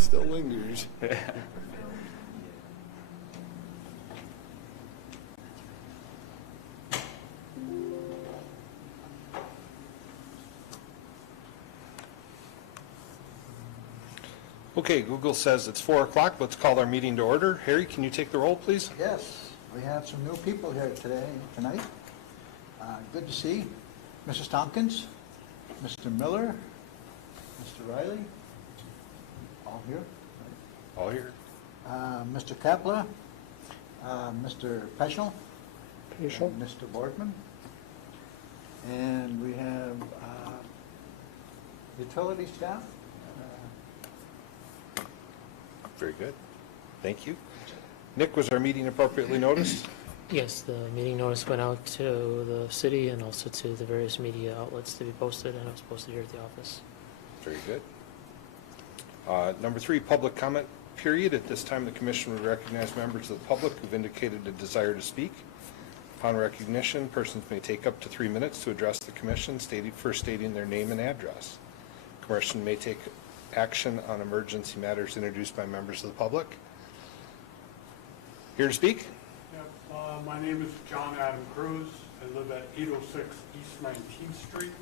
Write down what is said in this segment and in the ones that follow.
Still lingers. Okay, Google says it's 4 o'clock. Let's call our meeting to order. Harry, can you take the roll, please? Yes, we have some new people here tonight. Good to see Mrs. Tompkins, Mr. Miller, Mr. Riley, all here. All here. Mr. Kapla, Mr. Peschel, and Mr. Boardman. And we have utility staff. Very good. Thank you. Nick, was our meeting appropriately noticed? Yes, the meeting notice went out to the city and also to the various media outlets to be posted, and it was posted here at the office. Very good. Number 3, public comment period. At this time, the commission would recognize members of the public who've indicated a desire to speak. Upon recognition, persons may take up to 3 minutes to address the commission, first stating their name and address. Commission may take action on emergency matters introduced by members of the public. Here to speak? Yep, my name is John Adam Cruz. I live at 806 East 19th Street.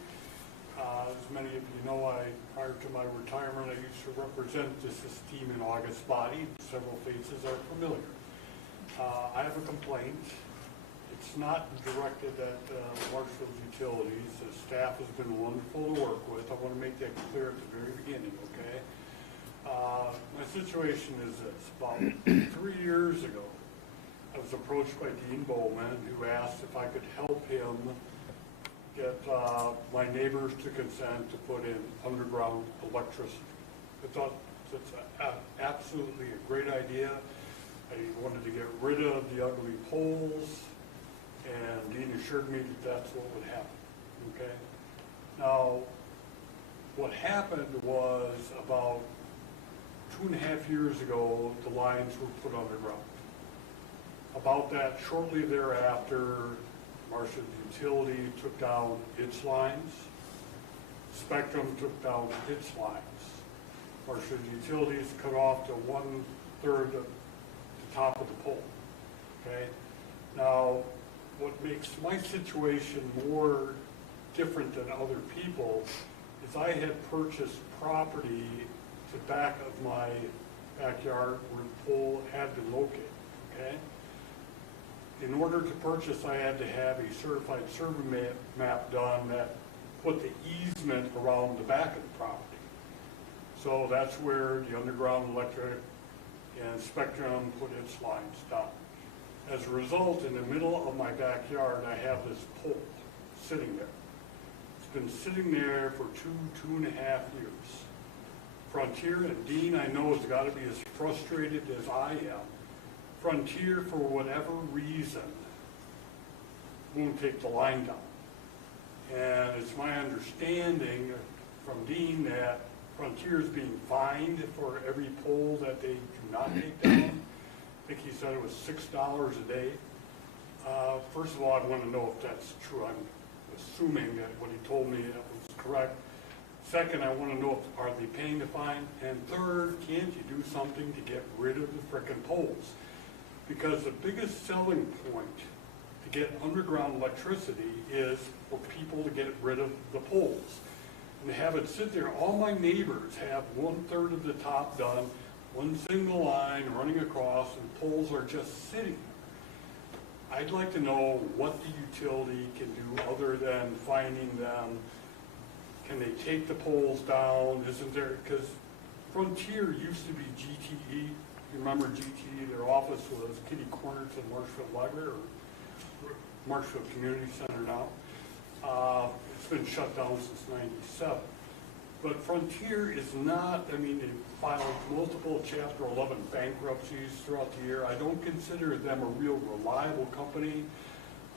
As many of you know, prior to my retirement, I used to represent this esteemed and august body. Several faces are familiar. I have a complaint. It's not directed at Marshfield Utilities. The staff has been wonderful to work with. I want to make that clear at the very beginning, okay? My situation is this. About 3 years ago, I was approached by Dean Bowman, who asked if I could help him get my neighbors to consent to put in underground electricity. I thought that's absolutely a great idea. I wanted to get rid of the ugly poles, and Dean assured me that that's what would happen, okay? Now, what happened was about 2.5 years ago, the lines were put underground. About that, shortly thereafter, Marshfield Utility took down its lines. Spectrum took down its lines. Marshfield Utilities cut off to 1/3 of the top of the pole, okay? Now, what makes my situation more different than other people is I had purchased property to the back of my backyard where the pole had been located, okay? In order to purchase, I had to have a certified survey map done that put the easement around the back of the property. So that's where the underground electric and Spectrum put its lines down. As a result, in the middle of my backyard, I have this pole sitting there. It's been sitting there for 2.5 years. Frontier and Dean, I know, has got to be as frustrated as I am. Frontier, for whatever reason, won't take the line down. And it's my understanding from Dean that Frontier is being fined for every pole that they do not take down. I think he said it was $6 a day. First of all, I want to know if that's true. I'm assuming that what he told me was correct. Second, I want to know if are they paying the fine? And third, can't you do something to get rid of the frickin' poles? Because the biggest selling point to get underground electricity is for people to get rid of the poles. And to have it sit there, all my neighbors have 1/3 of the top done, one single line running across, and poles are just sitting there. I'd like to know what the utility can do other than finding them. Can they take the poles down? Isn't there, because Frontier used to be GTE. You remember GTE, their office was kitty corner to the Marshfield Library, or Marshfield Community Center now. It's been shut down since '97. But Frontier is not, I mean, they filed multiple Chapter 11 bankruptcies throughout the year. I don't consider them a real reliable company.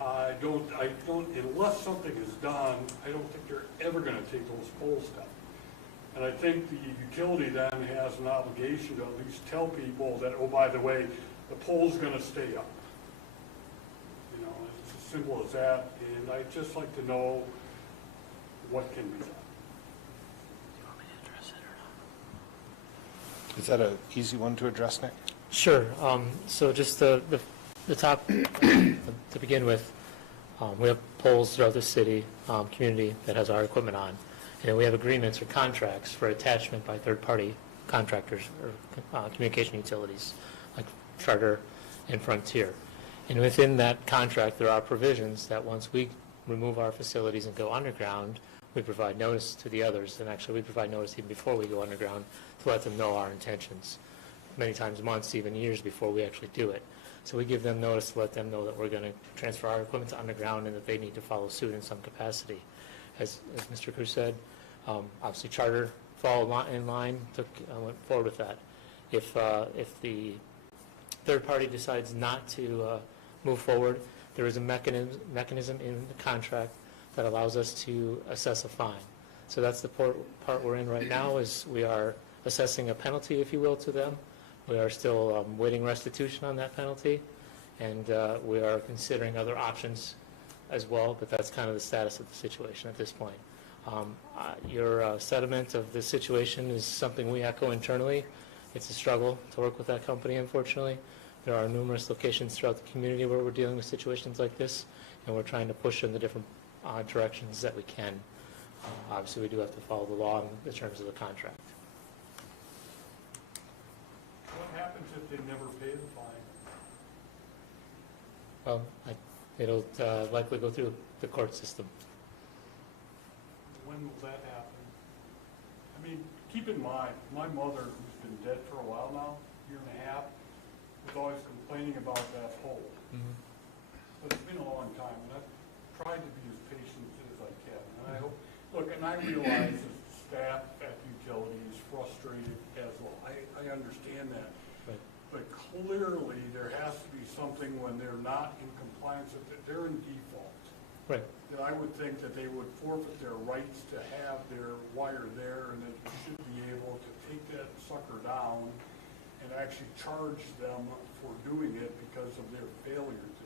I don't, unless something is done, I don't think they're ever going to take those poles down. And I think the utility then has an obligation to at least tell people that, oh, by the way, the pole's going to stay up. You know, it's as simple as that. And I'd just like to know what can be done. Is that an easy one to address, Nick? Sure. So just the top, to begin with, we have poles throughout the city, community that has our equipment on. And we have agreements or contracts for attachment by third-party contractors or communication utilities like Charter and Frontier. And within that contract, there are provisions that once we remove our facilities and go underground, we provide notice to the others. And actually, we provide notice even before we go underground to let them know our intentions. Many times months, even years before we actually do it. So we give them notice to let them know that we're going to transfer our equipment to underground and that they need to follow suit in some capacity. As Mr. Cruz said, obviously Charter followed in line, went forward with that. If the third party decides not to move forward, there is a mechanism in the contract that allows us to assess a fine. So that's the part we're in right now, is we are assessing a penalty, if you will, to them. We are still waiting restitution on that penalty, and we are considering other options as well, but that's kind of the status of the situation at this point. Your sentiment of the situation is something we echo internally. It's a struggle to work with that company, unfortunately. There are numerous locations throughout the community where we're dealing with situations like this, and we're trying to push in the different directions that we can. Obviously, we do have to follow the law and the terms of the contract. What happens if they never pay the fine? Well, it'll likely go through the court system. When will that happen? I mean, keep in mind, my mother, who's been dead for a while now, year and a half, was always complaining about that hole. Mm-hmm. But it's been a long time, and I've tried to be as patient as I can. And I hope, look, and I realize that the staff at the utility is frustrated as well. I understand that. Right. But clearly, there has to be something when they're not in compliance with it, they're in default. Right. That I would think that they would forfeit their rights to have their wire there, and that you should be able to take that sucker down and actually charge them for doing it because of their failure to.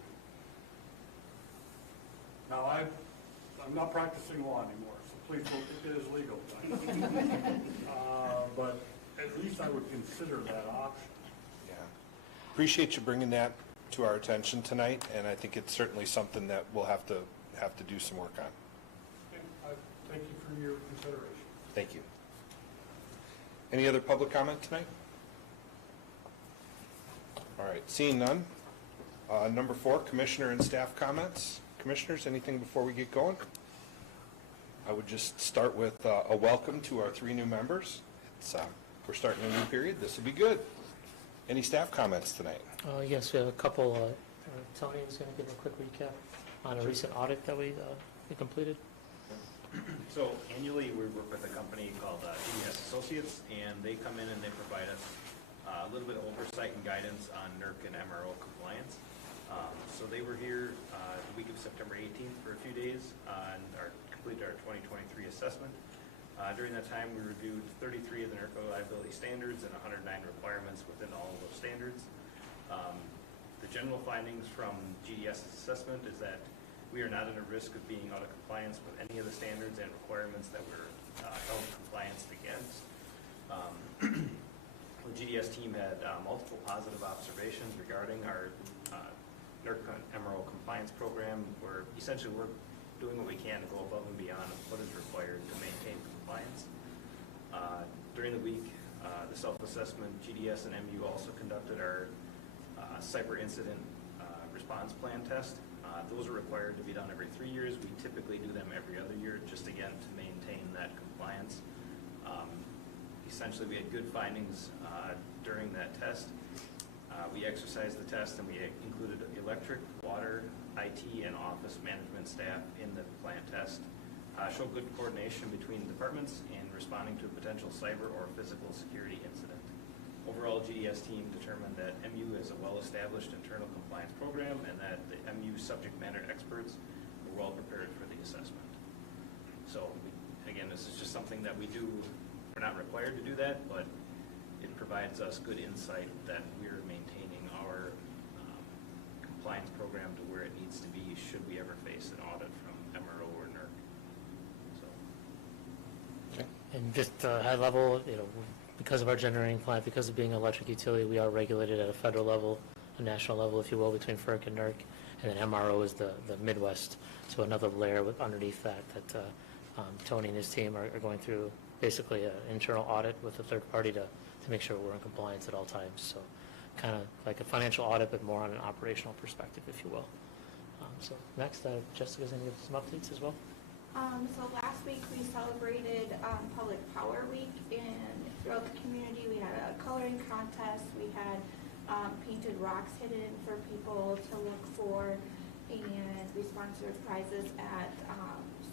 Now, I'm not practicing law anymore, so please don't take it as legal. But at least I would consider that option. Yeah. Appreciate you bringing that to our attention tonight, and I think it's certainly something that we'll have to do some work on. Okay, thank you for your consideration. Thank you. Any other public comment tonight? All right, seeing none. Number 4, commissioner and staff comments. Commissioners, anything before we get going? I would just start with a welcome to our 3 new members. We're starting a new period. This will be good. Any staff comments tonight? Yes, we have a couple. Tony was going to give a quick recap on a recent audit that we completed. So annually, we work with a company called GDS Associates, and they come in and they provide us a little bit of oversight and guidance on NERC and MRO compliance. So they were here the week of September 18th for a few days and completed our 2023 assessment. During that time, we reviewed 33 of the NERC reliability standards and 109 requirements within all of those standards. The general findings from GDS's assessment is that we are not at a risk of being out of compliance with any of the standards and requirements that we're held compliance against. The GDS team had multiple positive observations regarding our NERC MRO compliance program, where essentially we're doing what we can to go above and beyond what is required to maintain compliance. During the week, the self-assessment, GDS and MU also conducted our cyber incident response plan test. Those are required to be done every 3 years. We typically do them every other year, just again to maintain that compliance. Essentially, we had good findings during that test. We exercised the test, and we included electric, water, IT, and office management staff in the plant test. Showed good coordination between departments in responding to a potential cyber or physical security incident. Overall, GDS team determined that MU is a well-established internal compliance program and that the MU subject matter experts were well prepared for the assessment. So, again, this is just something that we do. We're not required to do that, but it provides us good insight that we're maintaining our compliance program to where it needs to be should we ever face an audit from MRO or NERC. So. And just high level, because of our generating plant, because of being an electric utility, we are regulated at a federal level, a national level, if you will, between FERC and NERC. And then MRO is the Midwest, so another layer underneath that Tony and his team are going through basically an internal audit with a third party to make sure we're in compliance at all times. So kind of like a financial audit, but more on an operational perspective, if you will. So next, Jessica's going to give some updates as well. So last week we celebrated Public Power Week, and throughout the community we had a coloring contest. We had painted rocks hidden for people to look for, and we sponsored prizes at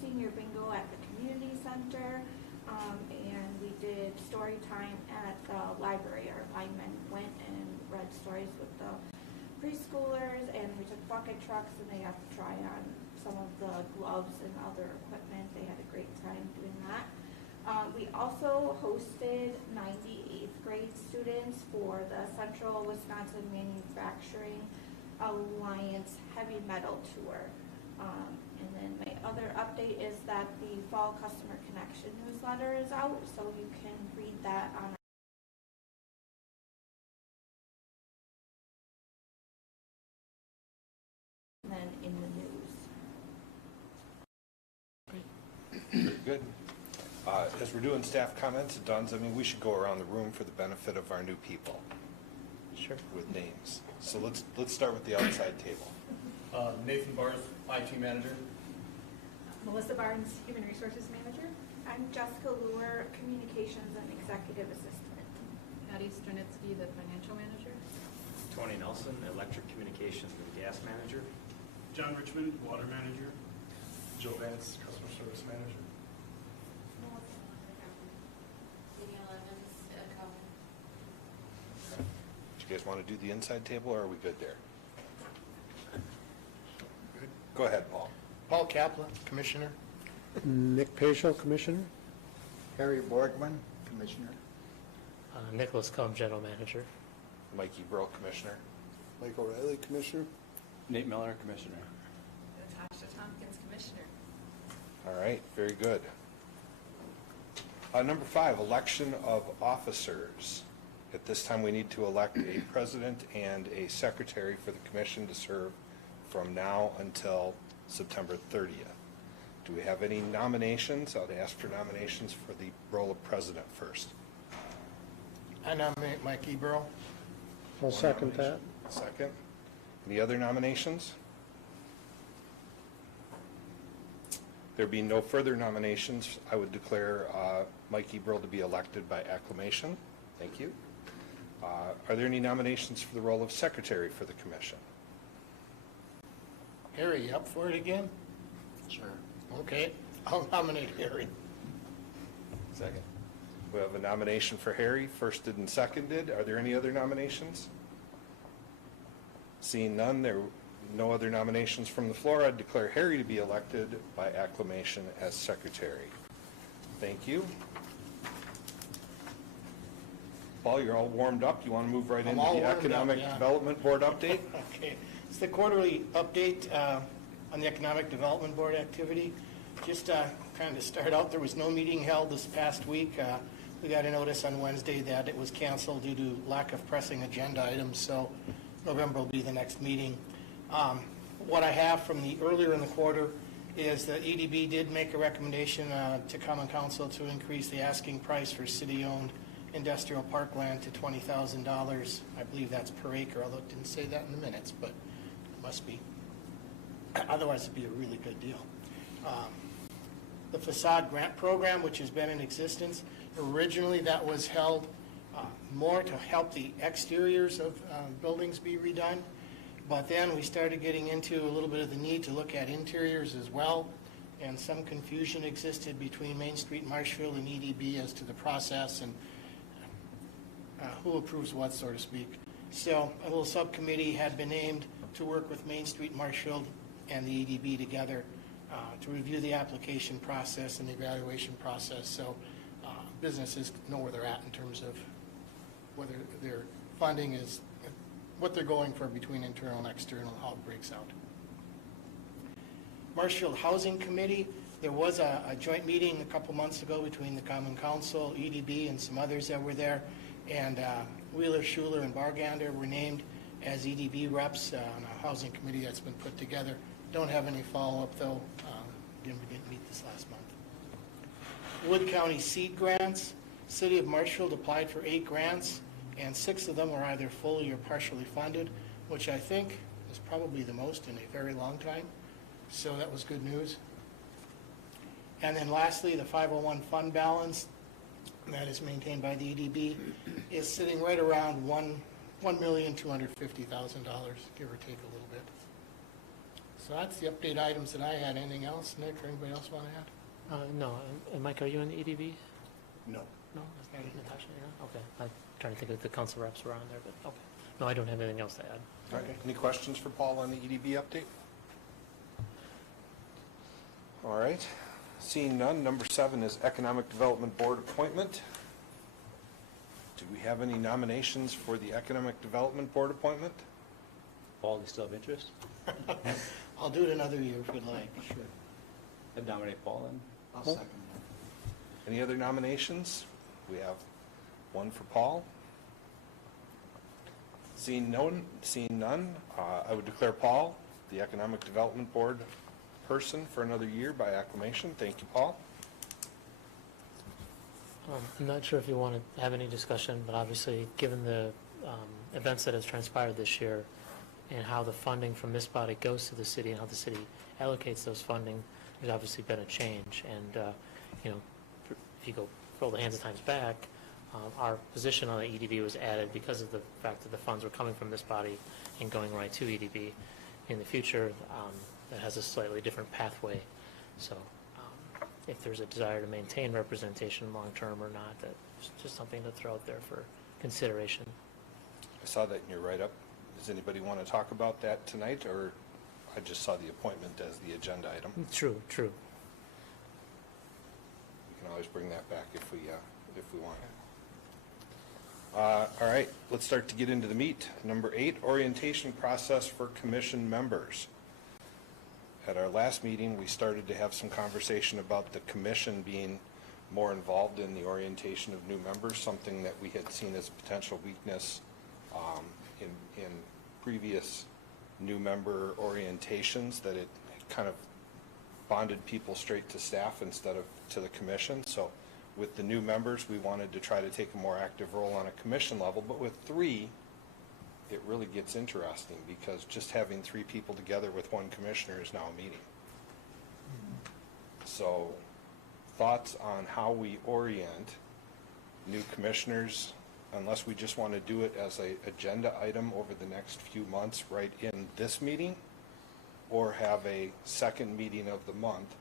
Senior Bingo at the Community Center, and we did story time at the library. Our linemen went and read stories with the preschoolers, and we took bucket trucks and they got to try on some of the gloves and other equipment. They had a great time doing that. We also hosted 98th grade students for the Central Wisconsin Manufacturing Alliance Heavy Metal Tour. And then my other update is that the Fall Customer Connection newsletter is out, so you can read that on and then in the news. Very good. As we're doing staff comments, it dawns, we should go around the room for the benefit of our new people Sure. with names. So let's start with the outside table. Nathan Barth, IT manager. Melissa Barnes, Human Resources Manager. I'm Jessica Luer, Communications and Executive Assistant. Patty Stranitsky, the Financial Manager. Tony Nelson, Electric Communications and Gas Manager. John Richmond, Water Manager. Joe Vance, customer service manager. Do you guys want to do the inside table, or are we good there? Go ahead, Paul. Paul Kaplan, Commissioner. Nick Paschal, Commissioner. Harry Borgman, Commissioner. Nicholas Combs, General Manager. Mike Eberl, Commissioner. Mike O'Reilly, Commissioner. Nate Miller, commissioner. Natasha Tompkins, Commissioner. All right, very good. Number 5, election of officers. At this time, we need to elect a president and a secretary for the commission to serve from now until September 30th. Do we have any nominations? I'll ask for nominations for the role of president first. I nominate Mike Eberl. I'll second that. Second. Any other nominations? There being no further nominations, I would declare Mike Eberl to be elected by acclamation. Thank you. Are there any nominations for the role of secretary for the commission? Harry, you up for it again? Sure. Okay, I'll nominate Harry. Second. We have a nomination for Harry, firsted and seconded. Are there any other nominations? Seeing none, there are no other nominations from the floor. I declare Harry to be elected by acclamation as secretary. Thank you. Paul, you're all warmed up. You want to move right I'm into all the warmed up, Economic yeah. Development Board update? Okay, it's the quarterly update on the Economic Development Board activity. Just kind of start out, there was no meeting held this past week. We got a notice on Wednesday that it was canceled due to lack of pressing agenda items, so November will be the next meeting. What I have from the earlier in the quarter is the EDB did make a recommendation to Common Council to increase the asking price for city-owned industrial parkland to $20,000. I believe that's per acre, although it didn't say that in the minutes, but it must be. Otherwise, it'd be a really good deal. The facade grant program, which has been in existence, originally that was held more to help the exteriors of buildings be redone. But then we started getting into a little bit of the need to look at interiors as well, and some confusion existed between Main Street, Marshfield, and EDB as to the process and who approves what, so to speak. So a little subcommittee had been named to work with Main Street, Marshfield, and the EDB together to review the application process and the evaluation process. So businesses know where they're at in terms of whether their funding is what they're going for between internal and external, how it breaks out. Marshfield Housing Committee, There was a joint meeting a couple months ago between the Common Council, EDB, and some others that were there, and Wheeler, Schuler, and Bargander were named as EDB reps on a housing committee that's been put together. Don't have any follow-up, though. Didn't meet this last month. Wood County seed grants. City of Marshfield applied for 8 grants, and 6 of them were either fully or partially funded, which I think is probably the most in a very long time. So that was good news. And then lastly, the 501 fund balance that is maintained by the EDB is sitting right around $1,250,000, give or take a little bit. So that's the update items that I had. Anything else, Nick, or anybody else want to add? No. And Mike, are you in the EDB? No. No, that's not Natasha, you're not? Okay. I'm trying to think if the council reps were on there, but okay. No, I don't have anything else to add. All right. Any questions for Paul on the EDB update? All right. Seeing none, number 7 is Economic Development Board appointment. Do we have any nominations for the Economic Development Board appointment? Paul, do you still have interest? I'll do it another year if you'd like, sure. I'd nominate Paul then. I'll second that. Any other nominations? We have one for Paul. Seeing none, I would declare Paul the Economic Development Board person for another year by acclamation. Thank you, Paul. I'm not sure if you want to have any discussion, but obviously, given the events that has transpired this year and how the funding from this body goes to the city and how the city allocates those funding, there's obviously been a change. And, if you go roll the hands of times back, our position on the EDB was added because of the fact that the funds were coming from this body and going right to EDB. In the future, that has a slightly different pathway. So if there's a desire to maintain representation long-term or not, that's just something to throw out there for consideration. I saw that in your write-up. Does anybody want to talk about that tonight, or I just saw the appointment as the agenda item? True. We can always bring that back if we want. All right, let's start to get into the meat. Number 8, orientation process for commission members. At our last meeting, we started to have some conversation about the commission being more involved in the orientation of new members, something that we had seen as a potential weakness in previous new member orientations, that it kind of bonded people straight to staff instead of to the commission. So with the new members, we wanted to try to take a more active role on a commission level, but with 3, it really gets interesting because just having 3 people together with 1 commissioner is now a meeting. So thoughts on how we orient new commissioners, unless we just want to do it as an agenda item over the next few months right in this meeting, or have a second meeting of the month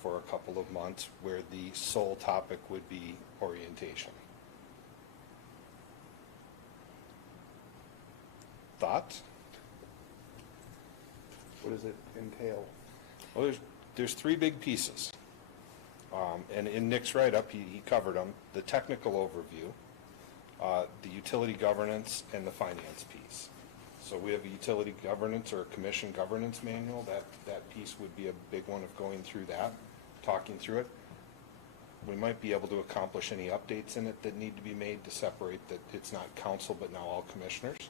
for a couple of months where the sole topic would be orientation. Thoughts? What does it entail? Well, there's 3 big pieces. And in Nick's write-up, he covered them. The technical overview, the utility governance, and the finance piece. So we have a utility governance or a commission governance manual. That piece would be a big one of going through that, talking through it. We might be able to accomplish any updates in it that need to be made to separate that it's not council but now all commissioners.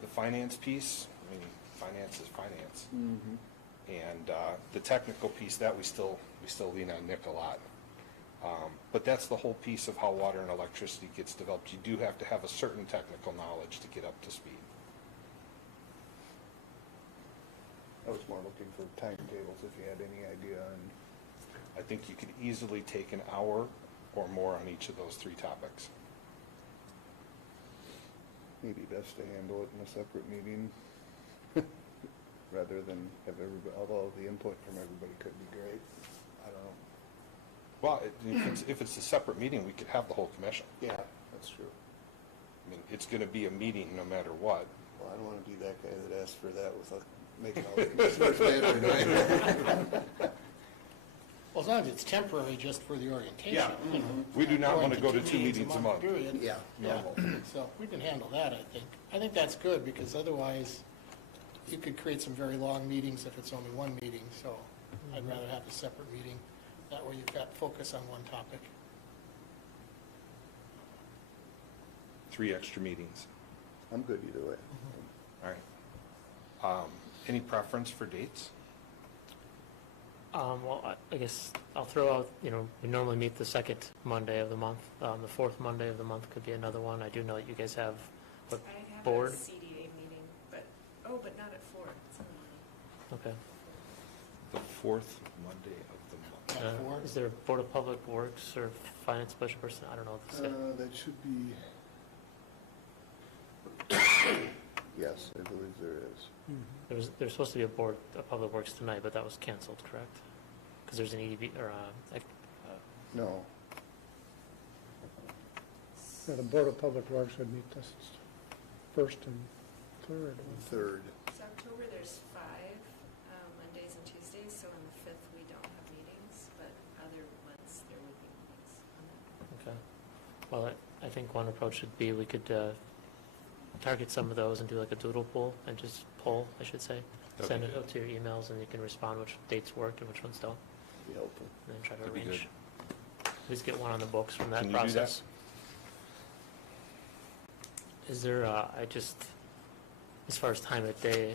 The finance piece, I mean, finance is finance. Mm-hmm. And the technical piece, that we still lean on Nick a lot. But that's the whole piece of how water and electricity gets developed. You do have to have a certain technical knowledge to get up to speed. I was more looking for timetables, if you had any idea, and I think you could easily take an hour or more on each of those 3 topics. maybe best to handle it in a separate meeting, rather than have everybody, although the input from everybody could be great. I don't know. Well, if it's a separate meeting, we could have the whole commission. Yeah, that's true. I mean, it's going to be a meeting no matter what. Well, I don't want to be that guy that asked for that without making all the commissioners mad every night. Well, as long as it's temporary, just for the orientation. Yeah. You know, We do not going want to go to 2 meetings a month. Period. Yeah, Yeah, normal. so we can handle that, I think. I think that's good, because otherwise you could create some very long meetings if it's only one meeting, so. I'd rather have a separate meeting. That way you've got focus on one topic. 3 extra meetings. I'm good either way. All right. Any preference for dates? Well, I guess I'll throw out, we normally meet the second Monday of the month. The fourth Monday of the month could be another one. I do know that you guys have a I have board. a CDA meeting, but not at 4. It's in the morning. Okay. The fourth Monday of the month. At 4? Is there a Board of Public Works or Finance Budget person? I don't know. The schedule. That should be, yes, I believe there is. There's supposed to be a Board of Public Works tonight, but that was canceled, correct? Because there's an EDB, or No, The Board of Public Works would meet this first and third. third. So October, there's 5 Mondays and Tuesdays, so on the 5th, we don't have meetings, but other months, there would be meetings. okay. Well, I think one approach would be we could target some of those and do like a doodle poll and just poll, I should say. That'd Send be it good. out to your emails and you can respond which dates work and which ones don't, Be helpful. and then try to That'd be arrange. At least get one on the books from that Can you do that? process. Is there, as far as time of day,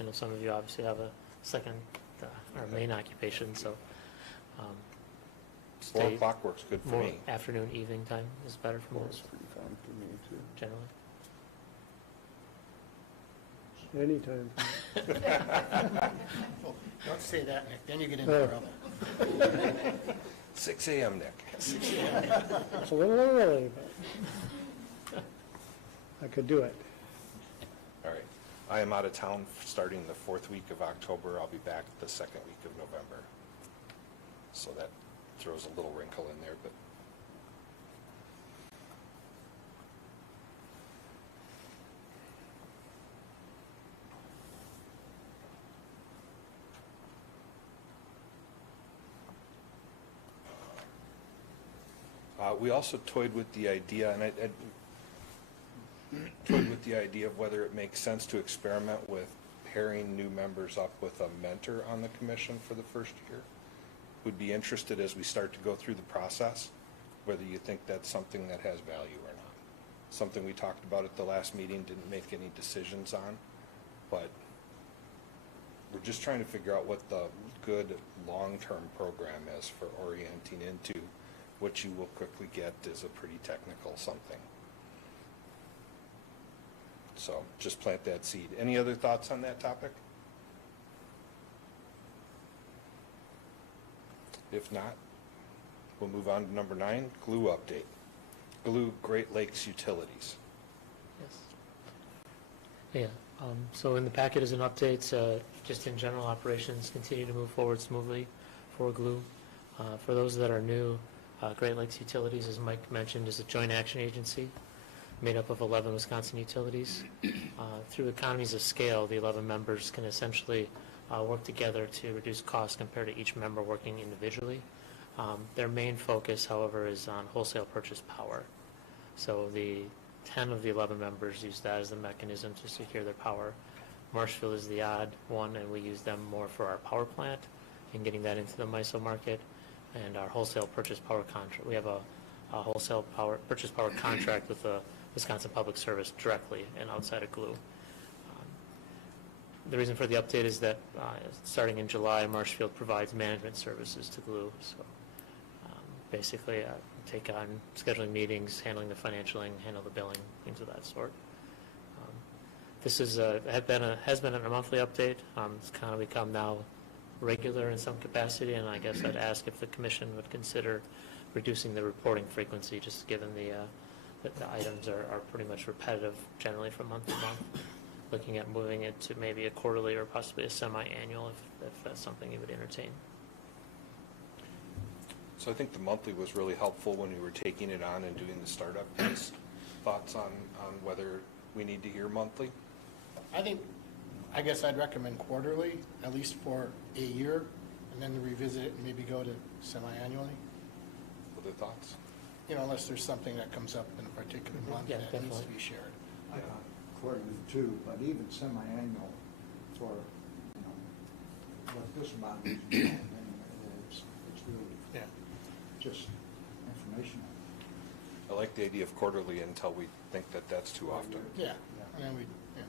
I know some of you obviously have a second or main occupation, so 4 stay o'clock works good for more me. afternoon, evening time is better for That's most, pretty fun for me too. generally. Anytime. Oh, don't say that, Nick, then you get Oh. into trouble. 6 a.m., Nick. It's a little early, but I could do it. All right. I am out of town starting the 4th week of October. I'll be back the 2nd week of November. So that throws a little wrinkle in there, but we also toyed with the idea, and I toyed with the idea of whether it makes sense to experiment with pairing new members up with a mentor on the commission for the first year. Would be interested as we start to go through the process, whether you think that's something that has value or not. Something we talked about at the last meeting, didn't make any decisions on, but we're just trying to figure out what the good long-term program is for orienting into what you will quickly get is a pretty technical something. So just plant that seed. Any other thoughts on that topic? If not, we'll move on to number 9, glue update. Glue Great Lakes Utilities. Yes. Yeah, so in the packet is an update, just in general operations continue to move forward smoothly for glue. For those that are new, Great Lakes Utilities, as Mike mentioned, is a joint action agency made up of 11 Wisconsin utilities. Through economies of scale, the 11 members can essentially work together to reduce costs compared to each member working individually. Their main focus, however, is on wholesale purchase power. So the 10 of the 11 members use that as the mechanism to secure their power. Marshfield is the odd one, and we use them more for our power plant and getting that into the MISO market and our wholesale purchase power contract. We have a wholesale purchase power contract with the Wisconsin Public Service directly and outside of glue. The reason for the update is that starting in July, Marshfield provides management services to glue. So basically, take on scheduling meetings, handling the financialing, handle the billing, things of that sort. This is has been a monthly update. It's kind of become now regular in some capacity, and I guess I'd ask if the commission would consider reducing the reporting frequency, just given that the items are pretty much repetitive generally from month to month. Looking at moving it to maybe a quarterly or possibly a semi-annual if that's something you would entertain. So I think the monthly was really helpful when we were taking it on and doing the startup piece. Thoughts on whether we need to hear monthly? I guess I'd recommend quarterly, at least for a year, and then revisit it and maybe go to semi-annually. Other thoughts? Unless there's something that comes up in a particular month Yeah, that needs to definitely. be shared. Quarterly too, but even semi-annual for, what this amount is, then really Yeah. just informational. I like the idea of quarterly until we think that that's too often. Yeah, and then we, yeah.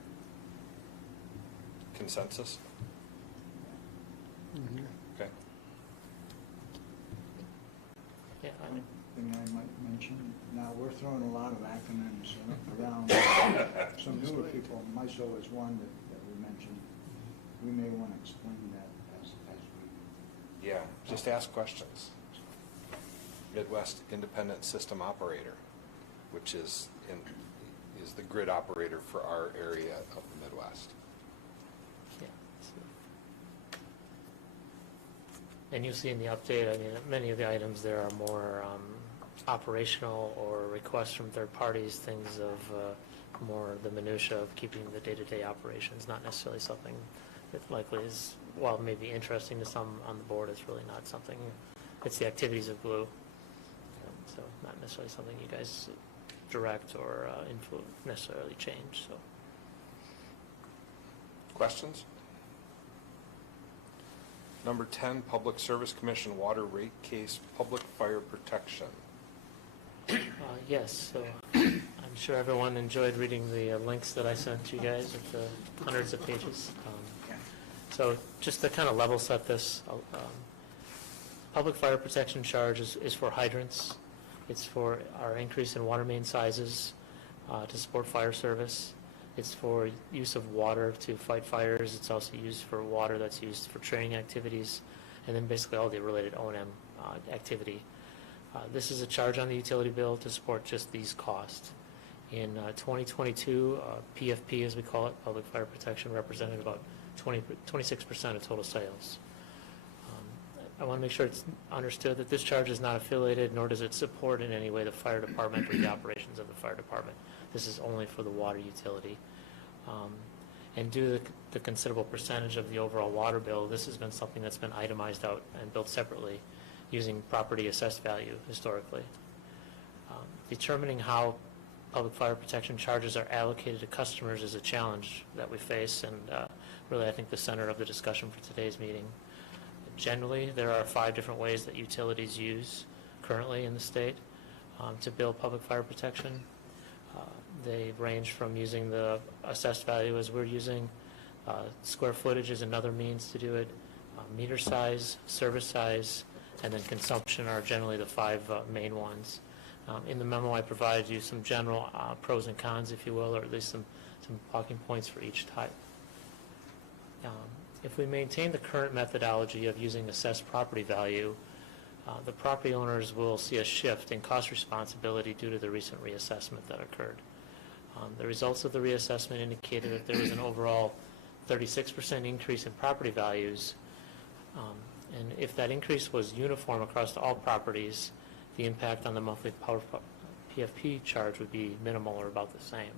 Consensus? Okay. Yeah, I mean, Thing I might mention, now we're throwing a lot of acronyms around. Some newer people, MISO is one that we mentioned. We may want to explain that as we. Yeah, just ask questions. Midwest Independent System Operator, which is the grid operator for our area of the Midwest. yeah. And you'll see in the update, I mean, many of the items there are more operational or requests from third parties, things of more the minutia of keeping the day-to-day operations, not necessarily something that likely is, while maybe interesting to some on the board, it's really not something, it's the activities of Glue. So not necessarily something you guys direct or necessarily change, so. Questions? Number 10, Public Service Commission Water Rate Case, Public Fire Protection. Yes, so I'm sure everyone enjoyed reading the links that I sent you guys with the hundreds of pages. So just to kind of level set this, public fire protection charge is for hydrants. It's for our increase in water main sizes to support fire service. It's for use of water to fight fires. It's also used for water that's used for training activities, and then basically all the related O&M activity. This is a charge on the utility bill to support just these costs. In 2022, PFP, as we call it, Public Fire Protection, represented about 26% of total sales. I want to make sure it's understood that this charge is not affiliated, nor does it support in any way the fire department or the operations of the fire department. This is only for the water utility. And due to the considerable percentage of the overall water bill, this has been something that's been itemized out and built separately using property assessed value historically. Determining how public fire protection charges are allocated to customers is a challenge that we face, and really I think the center of the discussion for today's meeting. Generally, there are 5 different ways that utilities use currently in the state to bill public fire protection. They range from using the assessed value as we're using, square footage is another means to do it, meter size, service size, and then consumption are generally the 5 main ones. In the memo, I provided you some general pros and cons, if you will, or at least some talking points for each type. If we maintain the current methodology of using assessed property value, the property owners will see a shift in cost responsibility due to the recent reassessment that occurred. The results of the reassessment indicated that there was an overall 36% increase in property values, and if that increase was uniform across all properties, the impact on the monthly PFP charge would be minimal or about the same.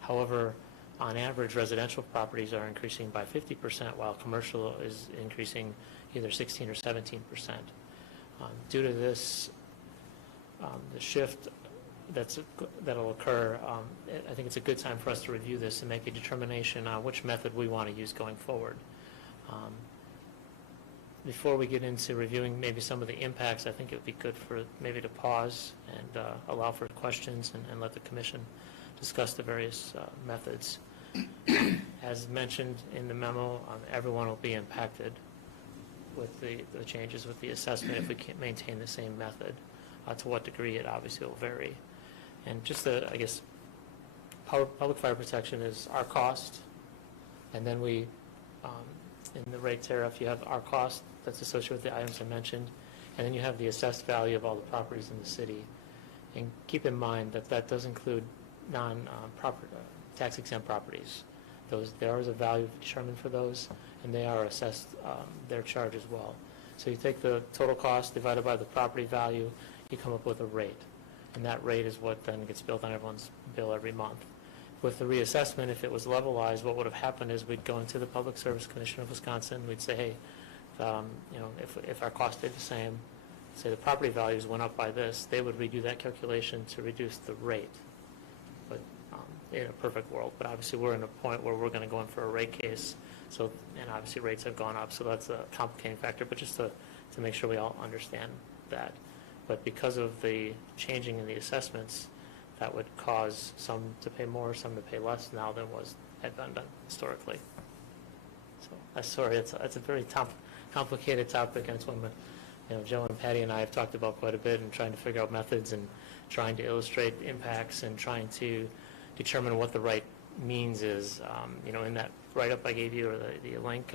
However, on average, residential properties are increasing by 50%, while commercial is increasing either 16 or 17%. Due to this, the shift that'll occur, I think it's a good time for us to review this and make a determination on which method we want to use going forward. Before we get into reviewing maybe some of the impacts, I think it would be good for maybe to pause and allow for questions and let the commission discuss the various methods. As mentioned in the memo, everyone will be impacted with the changes with the assessment if we can't maintain the same method. To what degree, it obviously will vary. And just I guess, public fire protection is our cost, and then we, in the rate tariff, you have our cost that's associated with the items I mentioned, and then you have the assessed value of all the properties in the city. And keep in mind that that does include tax exempt properties. There is a value determined for those, and they are assessed their charge as well. So you take the total cost divided by the property value, you come up with a rate, and that rate is what then gets billed on everyone's bill every month. With the reassessment, if it was levelized, what would have happened is we'd go into the Public Service Commission of Wisconsin, we'd say, hey, if our cost stayed the same, say the property values went up by this, they would redo that calculation to reduce the rate. But in a perfect world, but obviously we're in a point where we're going to go in for a rate case, and obviously rates have gone up, so that's a complicating factor. But just to to make sure we all understand that. But because of the changing in the assessments, that would cause some to pay more, some to pay less now than had been done historically. So, sorry, it's a very complicated topic, and it's one that Joe and Patty and I have talked about quite a bit, and trying to figure out methods and trying to illustrate impacts and trying to determine what the right means is. In that write-up I gave you, or the link,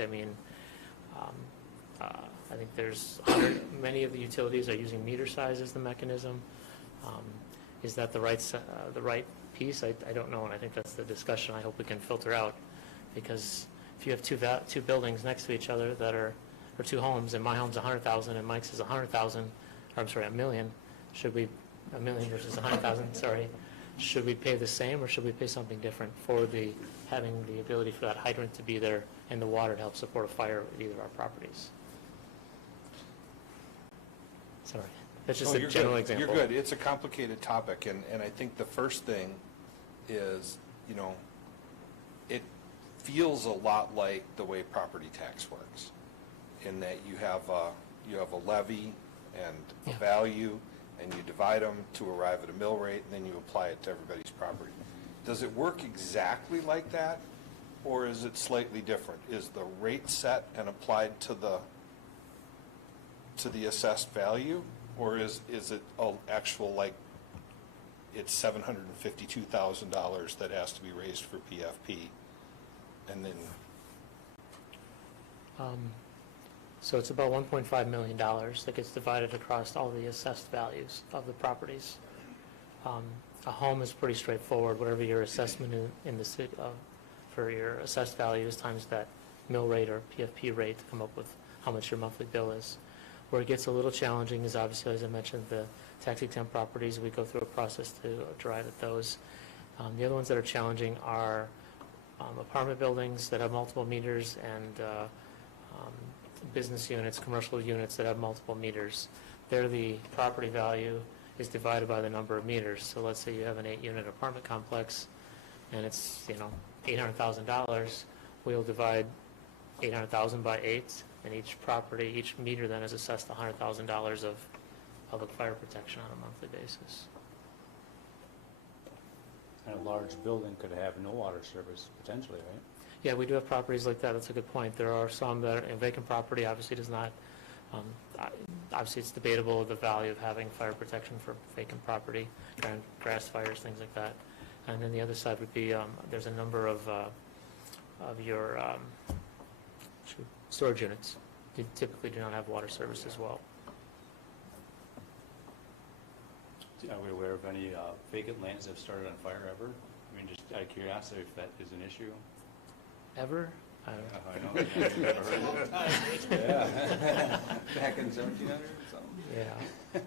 I think there's many of the utilities are using meter size as the mechanism. Is that the right piece? I don't know, and I think that's the discussion I hope we can filter out, because if you have two buildings next to each other that are, or two homes, and my home's 100,000 and Mike's is 100,000, or I'm sorry, $1 million, $1 million versus 100,000, sorry, should we pay the same, or should we pay something different for having the ability for that hydrant to be there and the water to help support a fire at either of our properties? Sorry, that's just a general example. You're good. It's a complicated topic, and I think the first thing is, it feels a lot like the way property tax works, in that you have a levy and a value, and you divide them to arrive at a mill rate, and then you apply it to everybody's property. Does it work exactly like that, or is it slightly different? Is the rate set and applied to the assessed value, or is it actual, like, it's $752,000 that has to be raised for PFP, and then? So it's about $1.5 million that gets divided across all the assessed values of the properties. A home is pretty straightforward. Whatever your assessment in the city for your assessed values times that mill rate or PFP rate to come up with how much your monthly bill is. Where it gets a little challenging is obviously, as I mentioned, the tax exempt properties. We go through a process to arrive at those. The other ones that are challenging are apartment buildings that have multiple meters, and business units, commercial units that have multiple meters. There, the property value is divided by the number of meters. So let's say you have an 8-unit apartment complex, and it's $800,000. We'll divide 800,000 by 8, and each meter then is assessed $100,000 of public fire protection on a monthly basis. And a large building could have no water service potentially, right? Yeah, we do have properties like that. That's a good point. There are some that are vacant property obviously does not. Obviously, it's debatable the value of having fire protection for vacant property, grass fires, things like that. And then the other side would be there's a number of your storage units. You typically do not have water service as well. Are we aware of any vacant lands that have started on fire ever? I mean, just out of curiosity, if that is an issue. Ever? I don't know. I know. I've never heard of it. Yeah. Back in 1700 or something. Yeah.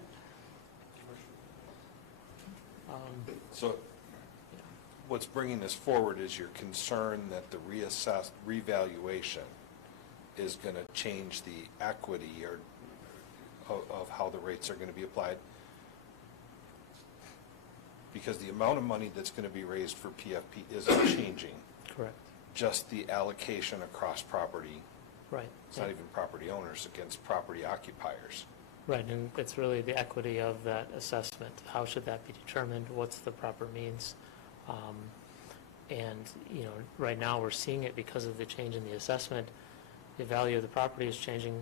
So what's bringing this forward is your concern that the revaluation is going to change the equity of how the rates are going to be applied, because the amount of money that's going to be raised for PFP isn't changing. Correct. Just the allocation across property. Right. It's not even property owners against property occupiers. Right, and it's really the equity of that assessment. How should that be determined? What's the proper means? And, right now we're seeing it because of the change in the assessment. The value of the property is changing.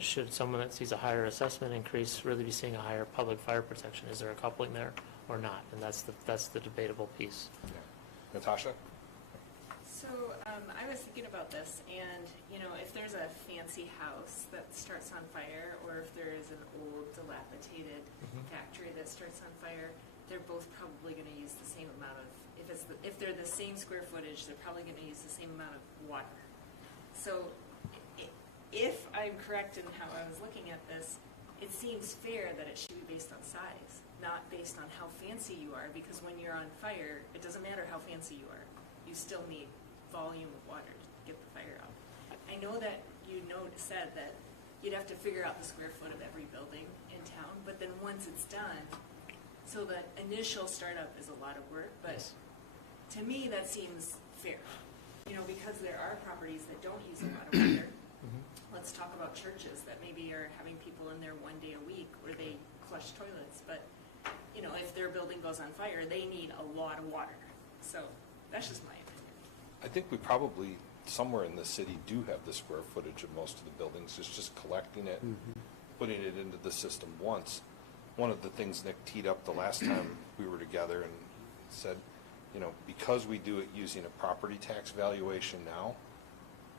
Should someone that sees a higher assessment increase really be seeing a higher public fire protection? Is there a coupling there or not? And that's the debatable piece. Yeah. Natasha? So I was thinking about this, and if there's a fancy house that starts on fire, or if there is an old dilapidated factory that starts on fire, they're both probably going to use the same amount of, if they're the same square footage, they're probably going to use the same amount of water. So if I'm correct in how I was looking at this, it seems fair that it should be based on size, not based on how fancy you are, because when you're on fire, it doesn't matter how fancy you are. You still need volume of water to get the fire out. I know that you said that you'd have to figure out the square foot of every building in town, but then once it's done, so the initial startup is a lot of work, but to me that seems fair, because there are properties that don't use a lot of water, let's talk about churches that maybe are having people in there one day a week where they flush toilets, but, you know, if their building goes on fire, they need a lot of water. So that's just my opinion. I think we probably, somewhere in the city, do have the square footage of most of the buildings. It's just collecting it, putting it into the system once. One of the things Nick teed up the last time we were together and said, you know, because we do it using a property tax valuation now,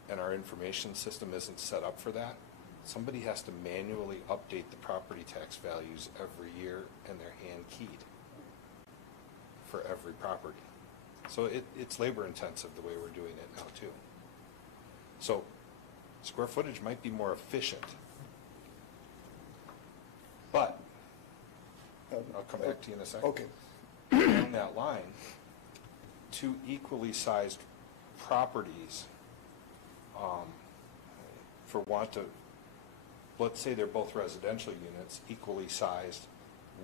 and our information system isn't set up for that, somebody has to manually update the property tax values every year, and they're hand keyed for every property. So it's labor intensive the way we're doing it now too. So square footage might be more efficient. But, I'll come back to you in a second. Okay. On that line, two equally sized properties, for want of, let's say they're both residential units, equally sized,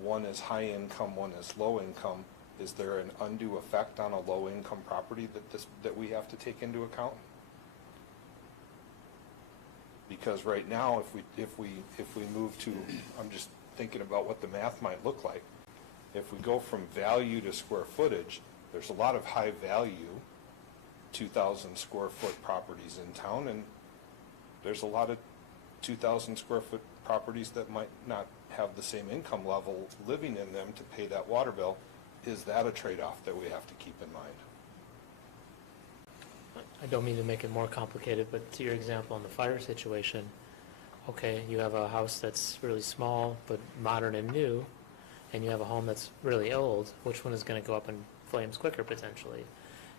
one is high income, one is low income, is there an undue effect on a low income property that we have to take into account? Because right now, if we move to, I'm just thinking about what the math might look like. If we go from value to square footage, there's a lot of high value 2,000 square foot properties in town, and there's a lot of 2,000 square foot properties that might not have the same income level living in them to pay that water bill. Is that a trade-off that we have to keep in mind? I don't mean to make it more complicated, but to your example in the fire situation, okay, you have a house that's really small but modern and new, and you have a home that's really old. Which one is going to go up in flames quicker potentially?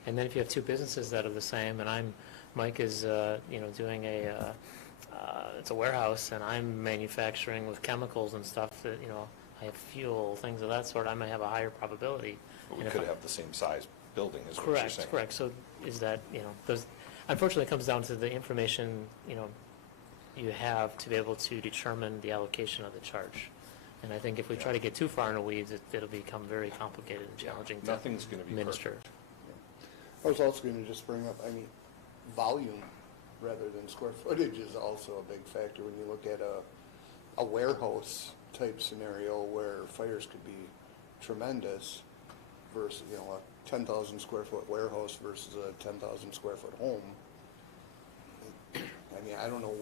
And then if you have two businesses that are the same, and Mike is doing it's a warehouse, and I'm manufacturing with chemicals and stuff that, I have fuel, things of that sort, I might have a higher probability. But we could have the same size building, is what you're saying. Correct. So is that, unfortunately it comes down to the information, you have to be able to determine the allocation of the charge. And I think if we try to get too far in the weeds, it'll become very complicated and challenging to Nothing's going to be administer. perfect. I was also going to just bring up, volume rather than square footage is also a big factor when you look at a warehouse type scenario where fires could be tremendous versus, a 10,000 square foot warehouse versus a 10,000 square foot home. I don't know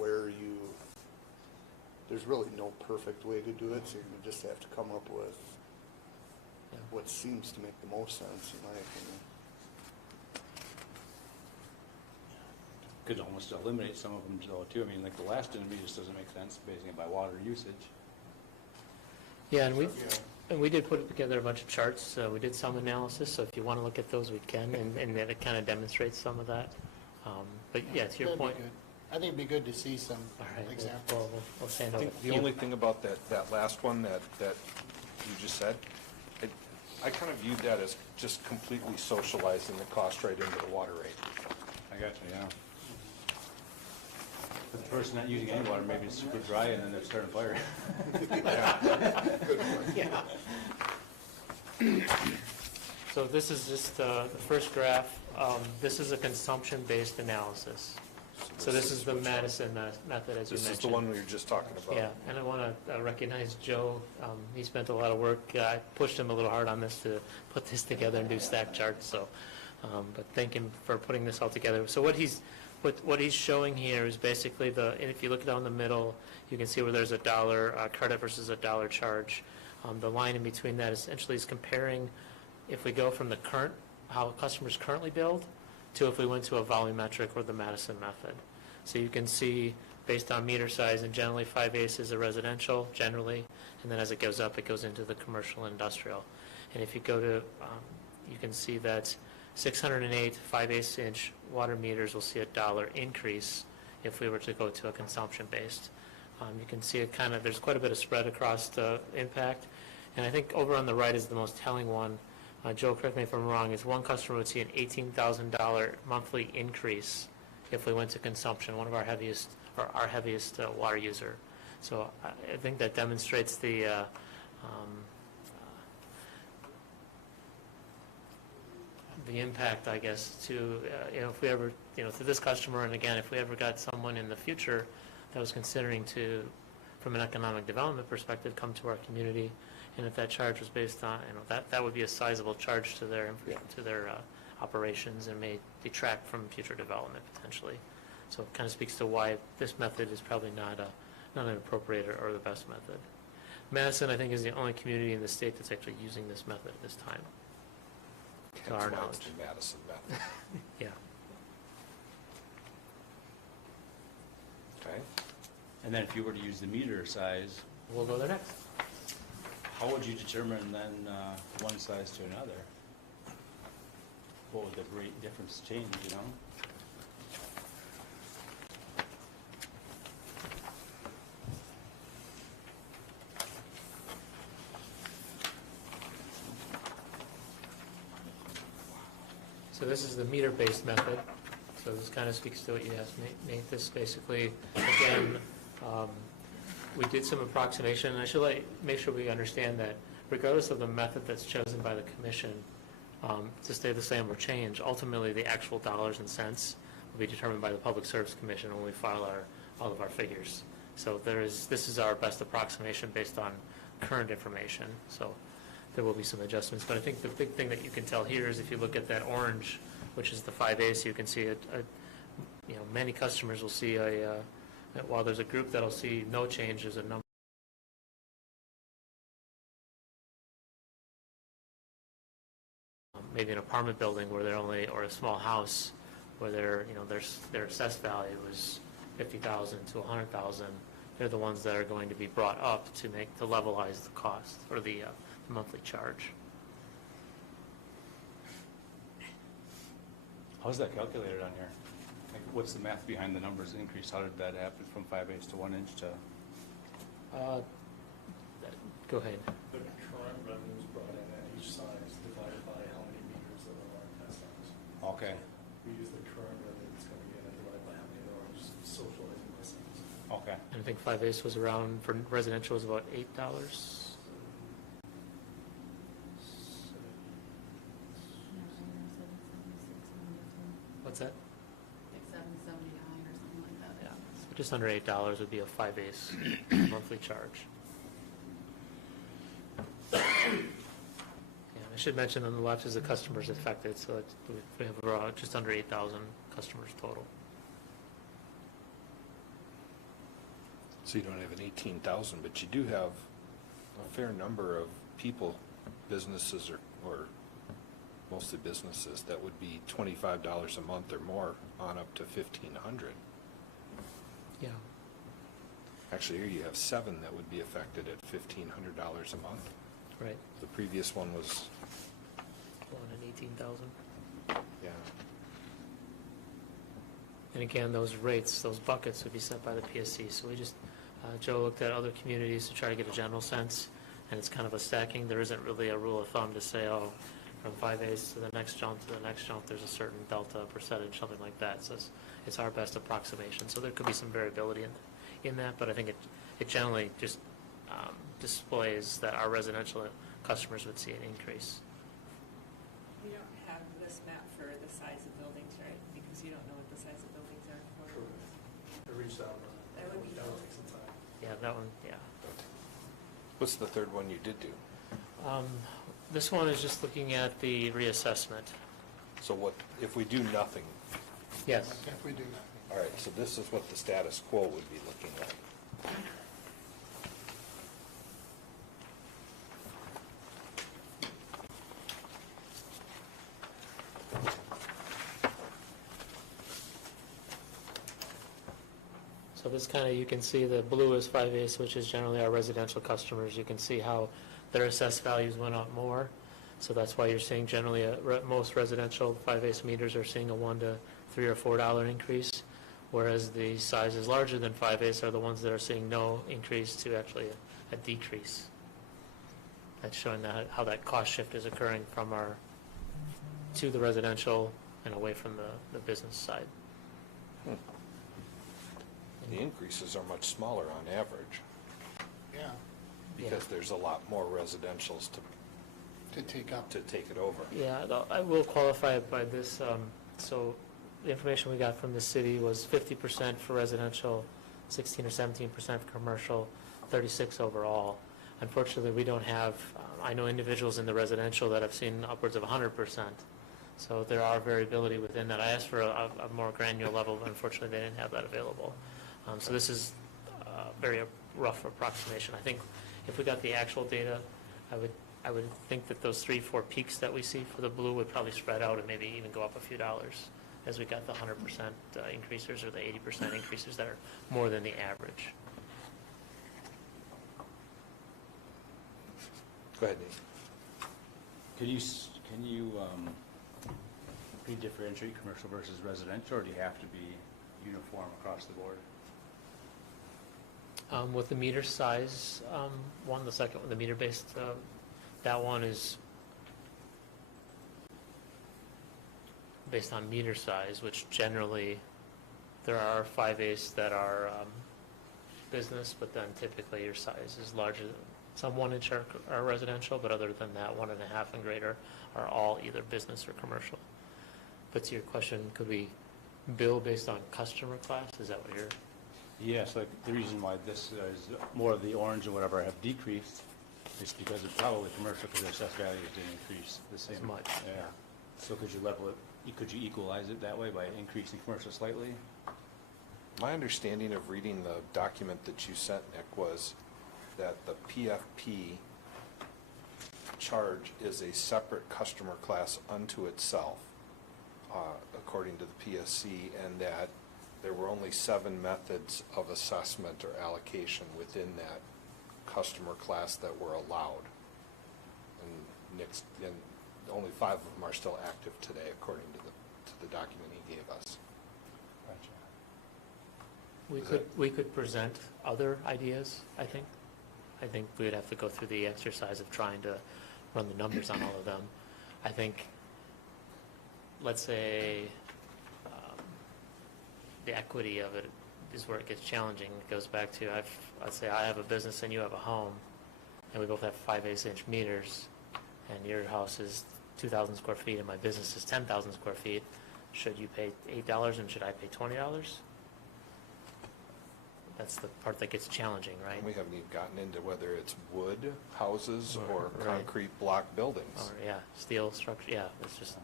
there's really no perfect way to do it, so you just have to come up with what seems to make the most sense, in my opinion. Could almost eliminate some of them though too. Like the last interview just doesn't make sense, basing it by water usage. Yeah, and we did put together a bunch of charts. We did some analysis, so if you want to look at those, we can, and it kind of demonstrates some of that. But yeah, to your That'd be point. good. I think it'd be good to see some All right, examples. we'll stand I over. think the only thing about that last one that you just said, I kind of viewed that as just completely socializing the cost right into the water rate. I got you, yeah. But the person not using any water, maybe it's super dry and then they're starting fire. So this is just the first graph. This is a consumption-based analysis. So this is the Madison method, as you mentioned. This is the one we were just talking about. Yeah, and I want to recognize Joe. He spent a lot of work. I pushed him a little hard on this to put this together and do stack charts. So, but thank him for putting this all together. So what he's showing here is basically and if you look down the middle, you can see where there's $1 credit versus $1 charge. The line in between that essentially is comparing if we go from the current, how customers currently build, to if we went to a volumetric or the Madison method. So you can see based on meter size, and generally 5/8 is a residential, generally, and then as it goes up, it goes into the commercial and industrial. And if you go to, you can see that 608 5/8 inch water meters will see $1 increase if we were to go to a consumption-based. You can see it there's quite a bit of spread across the impact. And I think over on the right is the most telling one. Joe, correct me if I'm wrong, is one customer would see an $18,000 monthly increase if we went to consumption, one of our heaviest water user. So I think that demonstrates the impact, I guess, to, if we ever, to this customer, and again, if we ever got someone in the future that was considering to, from an economic development perspective, come to our community. And if that charge was based on, that would be a sizable charge to their, operations and may detract from future development potentially. So it kind of speaks to why this method is probably not an appropriate or the best method. Madison, I think, is the only community in the state that's actually using this method at this time, to our That's why knowledge. it's the Madison method. Yeah. Okay. And then if you were to use the meter size, We'll go there next. how would you determine then one size to another? What would the rate difference change, you know? So this is the meter-based method. So this kind of speaks to what you asked, Nate. This basically, again, we did some approximation. And I should make sure we understand that regardless of the method that's chosen by the commission, to stay the same or change, ultimately the actual dollars and cents will be determined by the Public Service Commission when we file all of our figures. So this is our best approximation based on current information. So there will be some adjustments. But I think the big thing that you can tell here is if you look at that orange, which is the 5A, so you can see many customers will see while there's a group that'll see no change, there's a number. Maybe an apartment building where or a small house where their assessed value is 50,000 to 100,000. They're the ones that are going to be brought up to levelize the cost or the monthly charge. How's that calculated on here? Like, what's the math behind the numbers increase? How did that happen from 5/8 to 1 inch to? Go ahead. The current revenues brought in at each size divided by how many meters there are in that size. Okay. We use the current revenue that's coming in and divide by how many there are, just socializing by size. Okay. And I think 5/8 was around, for residential, was about $8. What's that? Like $7.79 or something like that. Yeah, so just under $8 would be a 5/8 monthly charge. Yeah, I should mention on the left is the customers affected, so we have just under 8,000 customers total. So you don't have an 18,000, but you do have a fair number of people, businesses or mostly businesses, that would be $25 a month or more on up to $1,500. Yeah. Actually, here you have 7 that would be affected at $1,500 a month. Right. The previous one was, 18,000. yeah. And again, those rates, those buckets would be set by the PSC. So we just, Joe looked at other communities to try to get a general sense, and it's kind of a stacking. There isn't really a rule of thumb to say, oh, from 5/8 to the next jump to the next jump, there's a certain delta percentage, something like that. So it's our best approximation. So there could be some variability in that, but I think it generally just displays that our residential customers would see an increase. We don't have this map for the size of buildings, right? Because you don't know what the size of buildings are. I reached out, but That would be that would take some time. Yeah, that one, yeah. What's the third one you did do? This one is just looking at the reassessment. So what, if we do nothing, Yes. If we do nothing. all right, so this is what the status quo would be looking like. So this kind of, you can see the blue is 5/8, which is generally our residential customers. You can see how their assessed values went up more. So that's why you're seeing generally most residential 5/8 meters are seeing a $1 to $3 or $4 increase, whereas the sizes larger than 5/8 are the ones that are seeing no increase to actually a decrease. That's showing that how that cost shift is occurring from to the residential and away from the business side. The increases are much smaller on average Yeah, because there's a lot more residentials to take up. to take it over. Yeah, I will qualify it by this. So the information we got from the city was 50% for residential, 16 or 17% for commercial, 36 overall. Unfortunately, we don't have, I know individuals in the residential that have seen upwards of 100%. So there are variability within that. I asked for a more granular level, but unfortunately they didn't have that available. So this is a very rough approximation. I think if we got the actual data, I would think that those 3-4 peaks that we see for the blue would probably spread out and maybe even go up a few dollars as we got the 100% increases or the 80% increases that are more than the average. Go ahead, Nate. Can you differentiate commercial versus residential, or do you have to be uniform across the board? With the meter size one, the second one, the meter-based, that one is based on meter size, which generally there are 5/8 that are business, but then typically your size is larger. Some 1-inch are residential, but other than that, 1.5 and greater are all either business or commercial. But to your question, could we bill based on customer class? Is that what you're? Yes, like the reason why this is more of the orange and whatever have decreased is because it's probably commercial, because their assessed values didn't increase the same. As much. Yeah. So could you level it, could you equalize it that way by increasing commercial slightly? My understanding of reading the document that you sent, Nick, was that the PFP charge is a separate customer class unto itself, according to the PSC, and that there were only 7 methods of assessment or allocation within that customer class that were allowed. And only 5 of them are still active today, according to the document he gave us. Gotcha. We could present other ideas, I think. I think we'd have to go through the exercise of trying to run the numbers on all of them. I think, let's say, the equity of it is where it gets challenging. It goes back to, let's say I have a business and you have a home, and we both have 5/8-inch meters, and your house is 2,000 square feet and my business is 10,000 square feet. Should you pay $8 and should I pay $20? That's the part that gets challenging, right? And we haven't even gotten into whether it's wood houses or Right. concrete block buildings. Or, yeah, steel structure, yeah, it's just,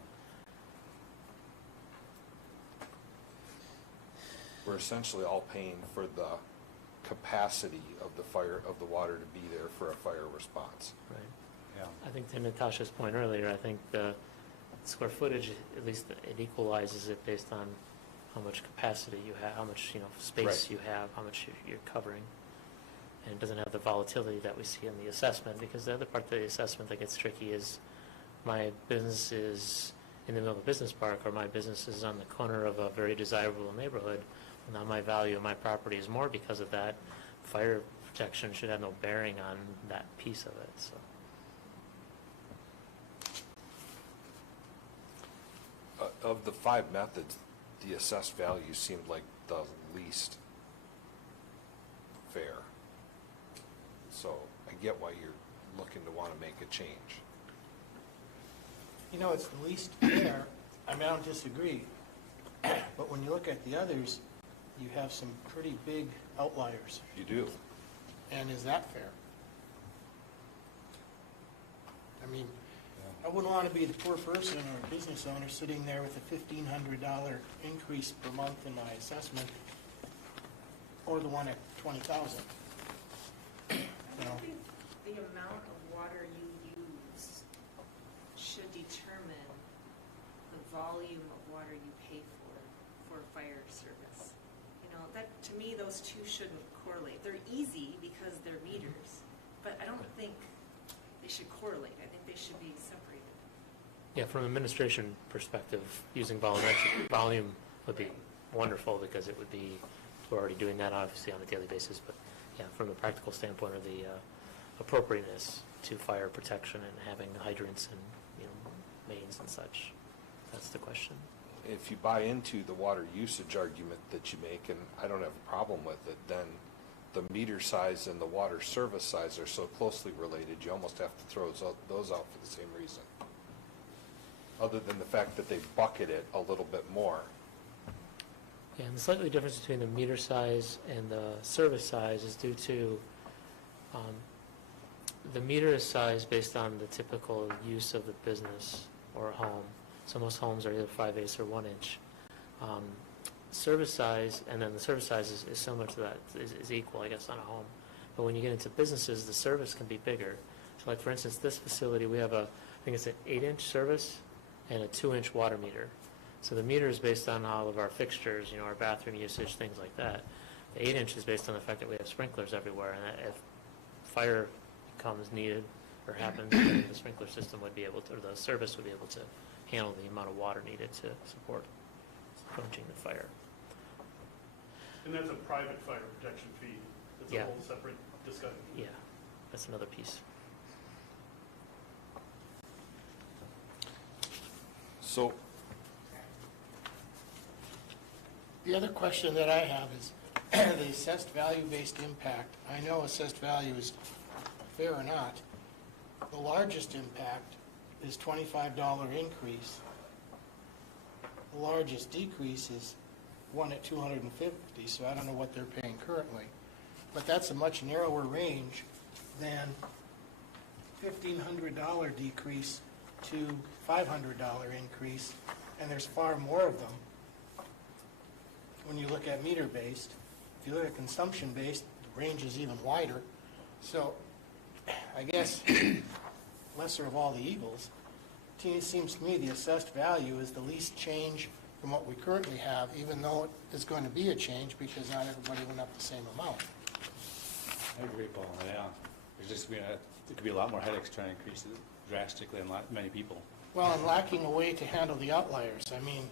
We're essentially all paying for the capacity of the water to be there for a fire response. right. Yeah. I think to Natasha's point earlier, I think the square footage, at least it equalizes it based on how much capacity you have, how much, space Right. you have, how much you're covering. And it doesn't have the volatility that we see in the assessment, because the other part of the assessment that gets tricky is my business is in the middle of a business park, or my business is on the corner of a very desirable neighborhood. Now my value of my property is more because of that. Fire protection should have no bearing on that piece of it, so. Of the 5 methods, the assessed value seemed like the least fair. So I get why you're looking to want to make a change. It's the least fair. I mean, I don't disagree. But when you look at the others, you have some pretty big outliers. You do. And is that fair? I mean, I wouldn't want to be the poor person or business owner sitting there with a $1,500 increase per month in my assessment, or the one at $20,000. I think the amount of water you use should determine the volume of water you pay for fire service. That, to me, those two shouldn't correlate. They're easy because they're meters, but I don't think they should correlate. I think they should be separated. Yeah, from an administration perspective, using volume would be wonderful, because it would be, we're already doing that obviously on a daily basis, but yeah, from the practical standpoint of the appropriateness to fire protection and having hydrants and, mains and such, that's the question. If you buy into the water usage argument that you make, and I don't have a problem with it, then the meter size and the water service size are so closely related, you almost have to throw those out for the same reason. Other than the fact that they bucket it a little bit more. Yeah, and the slightly difference between the meter size and the service size is due to, the meter is sized based on the typical use of the business or a home. So most homes are either 5/8 or 1 inch. Service size, and then the service size is similar to that, is equal, I guess, on a home. But when you get into businesses, the service can be bigger. So like, for instance, this facility, we have I think it's an 8-inch service and a 2-inch water meter. So the meter is based on all of our fixtures, our bathroom usage, things like that. The 8-inch is based on the fact that we have sprinklers everywhere, and that if fire becomes needed or happens, then the sprinkler system would be able to, or the service would be able to handle the amount of water needed to support quenching the fire. And that's a private fire protection fee. That's a Yeah. whole separate discussion. Yeah, that's another piece. So, The other question that I have is the assessed value-based impact. I know assessed value is fair or not. The largest impact is $25 increase. The largest decrease is one at $250, so I don't know what they're paying currently. But that's a much narrower range than $1,500 decrease to $500 increase, and there's far more of them when you look at meter-based. If you look at consumption-based, the range is even wider. So I guess lesser of all the evils. It seems to me the assessed value is the least change from what we currently have, even though it is going to be a change because not everybody went up the same amount. I agree, Paul, yeah. There could be a lot more headaches trying to increase it drastically on many people. Well, and lacking a way to handle the outliers. I mean,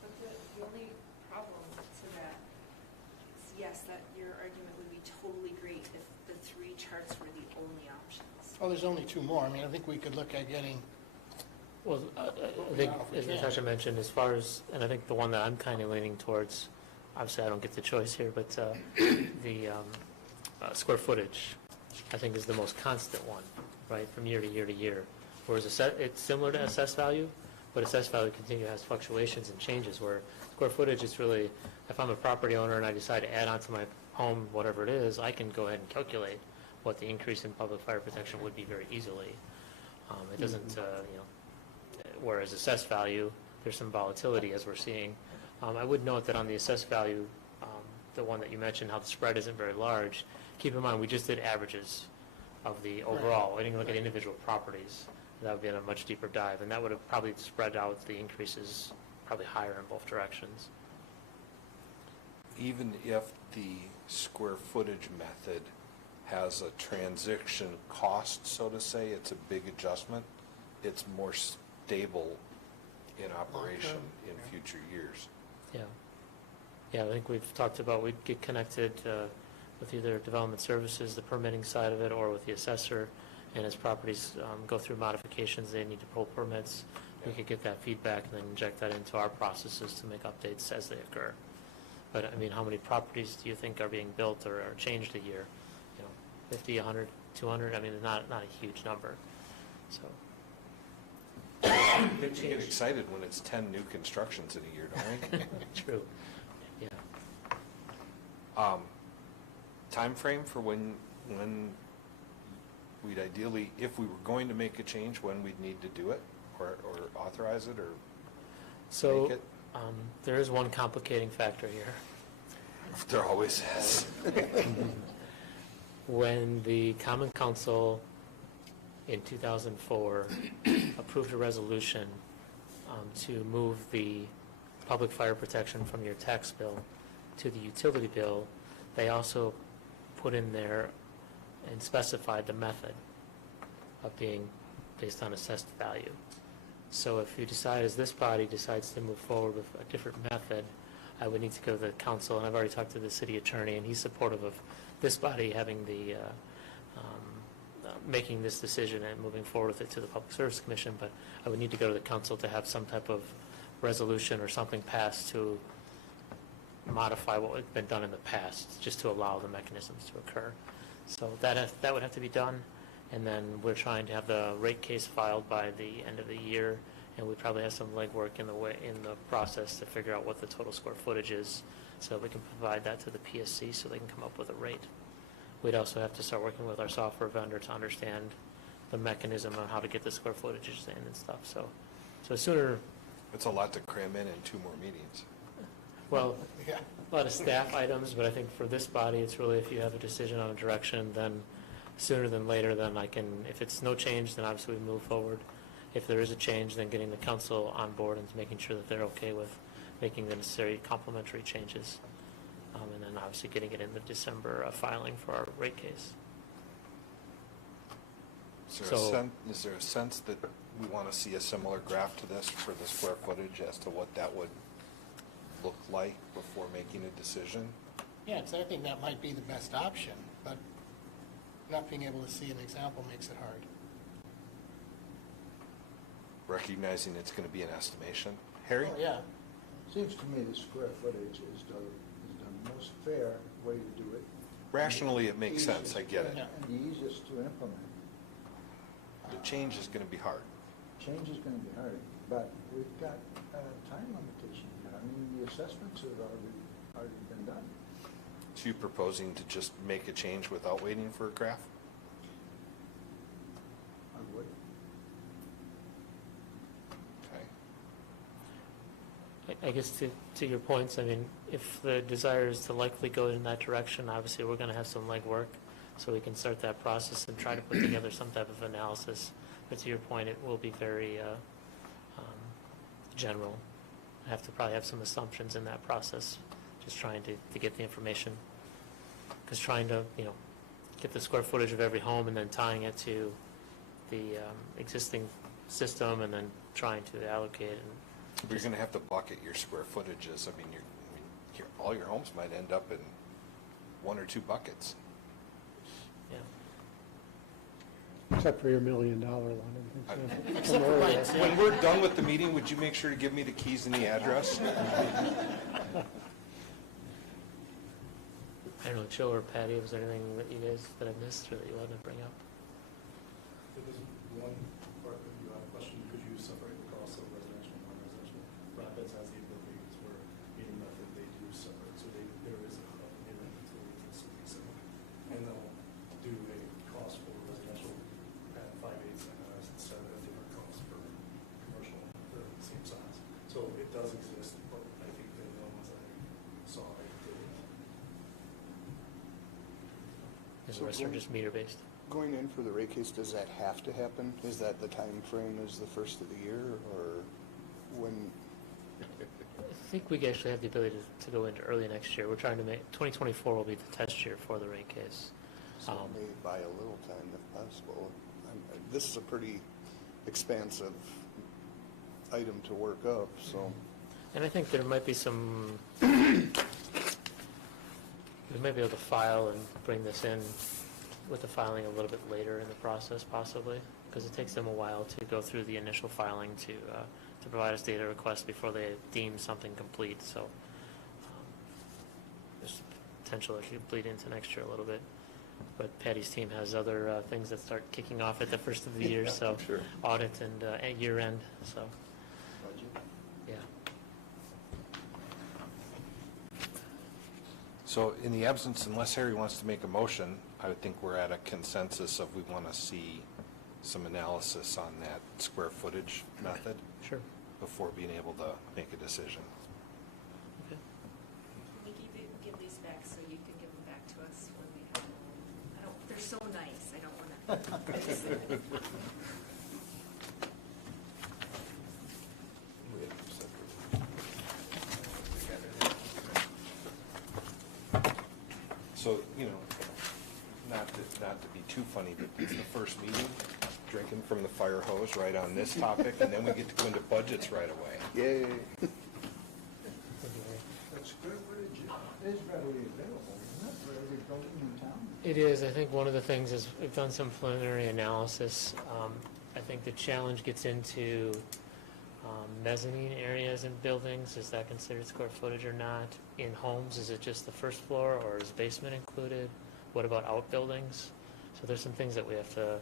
But the only problem to that is, yes, that your argument would be totally great if the 3 charts were the only options. well, there's only 2 more. I mean, I think we could look at getting, Well, I think, as Natasha mentioned, as far as, and I think the one that I'm kind of leaning towards, obviously I don't get the choice here, but the square footage, I think, is the most constant one, right, from year to year to year. Whereas it's similar to assessed value, but assessed value has fluctuations and changes, where square footage is really, if I'm a property owner and I decide to add on to my home, whatever it is, I can go ahead and calculate what the increase in public fire protection would be very easily. It doesn't, whereas assessed value, there's some volatility as we're seeing. I would note that on the assessed value, the one that you mentioned, how the spread isn't very large, keep in mind, we just did averages of the overall. We didn't look at individual properties. That would be in a much deeper dive, and that would have probably spread out the increases probably higher in both directions. even if the square footage method has a transaction cost, so to say, it's a big adjustment, it's more stable in operation in future years. Yeah. Yeah, I think we've talked about, we'd get connected with either development services, the permitting side of it, or with the assessor, and as properties go through modifications, they need to pull permits, we could get that feedback and then inject that into our processes to make updates as they occur. But, I mean, how many properties do you think are being built or are changed a year? 50, 100, 200? I mean, not a huge number, so. We get excited when it's 10 new constructions in a year, don't we? True, yeah. Time frame for when we'd ideally, if we were going to make a change, when we'd need to do it, or authorize it, or So, make it? there is one complicating factor here. There always is. When the Common Council in 2004 approved a resolution to move the public fire protection from your tax bill to the utility bill, they also put in there and specified the method of being based on assessed value. So if you decide, as this body decides to move forward with a different method, I would need to go to the council, and I've already talked to the city attorney, and he's supportive of this body having the, making this decision and moving forward with it to the Public Service Commission, but I would need to go to the council to have some type of resolution or something passed to modify what had been done in the past, just to allow the mechanisms to occur. So that would have to be done, and then we're trying to have the rate case filed by the end of the year and we probably have some legwork in the process to figure out what the total square footage is, so we can provide that to the PSC so they can come up with a rate. We'd also have to start working with our software vendor to understand the mechanism on how to get the square footages in and stuff, so sooner, It's a lot to cram in 2 more meetings. well, Yeah. a lot of staff items, but I think for this body, it's really if you have a decision on a direction, then sooner than later, then I can, if it's no change, then obviously we move forward. If there is a change, then getting the council on board and making sure that they're okay with making the necessary complementary changes. And then obviously getting it in the December filing for our rate case. Is there a sense that we want to see a similar graph to this for the square footage as to what that would look like before making a decision? Yeah, because I think that might be the best option, but not being able to see an example makes it hard. Recognizing it's going to be an estimation. Harry? Oh, yeah. Seems to me the square footage is the most fair way to do it. Rationally, it makes sense, I get it. Yeah. And the easiest to implement. The change is going to be hard. Change is going to be hard, but we've got a time limitation here. I mean, the assessments have already been done. So you proposing to just make a change without waiting for a graph? I would. Okay. I guess to your points, I mean, if the desire is to likely go in that direction, obviously we're going to have some legwork, so we can start that process and try to put together some type of analysis. But to your point, it will be very general. I have to probably have some assumptions in that process, just trying to get the information. Because trying to, get the square footage of every home and then tying it to the existing system and then trying to allocate and But you're going to have to bucket your square footages. I mean, all your homes might end up in 1 or 2 buckets. yeah. Except for your $1 million one. I think so. Except for mine, yeah. When we're done with the meeting, would you make sure to give me the keys and the address? I don't know, Joe or Patty, was there anything that you guys that I missed or that you wanted to bring up? There was one part that you had a question, could you separate the cost of residential and non-residential? Rapids has the ability to where any method they do separate, so there is a payment to the city, so. And they'll do a cost for residential at 5/8 and instead of a different cost for commercial, they're the same size. So it does exist, but I think the ones I saw, I didn't. And So the rest are going- just meter-based. Going in for the rate case, does that have to happen? Is that the time frame? Is the first of the year, or when? I think we actually have the ability to go into early next year. We're trying to make, 2024 will be the test year for the rate case. So maybe buy a little time if possible. This is a pretty expansive item to work up, so. And I think there might be some, we might be able to file and bring this in with the filing a little bit later in the process possibly, because it takes them a while to go through the initial filing to provide us data requests before they deem something complete, so there's potential it could bleed into next year a little bit. But Patty's team has other things that start kicking off at the first of the year, Yeah, so sure. audit and year end, so, Budget. yeah. So in the absence, unless Harry wants to make a motion, I would think we're at a consensus of we want to see some analysis on that square footage method Sure. before being able to make a decision. Okay. Can we give these back so you can give them back to us when we have them? They're so nice, I don't want to. So, not to be too funny, but it's the first meeting, drinking from the fire hose right on this topic, and then we get to go into budgets right away. Yay. That square footage is readily available, isn't it, for every building in town? It is. I think one of the things is we've done some preliminary analysis. I think the challenge gets into mezzanine areas in buildings. Is that considered square footage or not? In homes, is it just the first floor or is basement included? What about outbuildings? So there's some things that we have to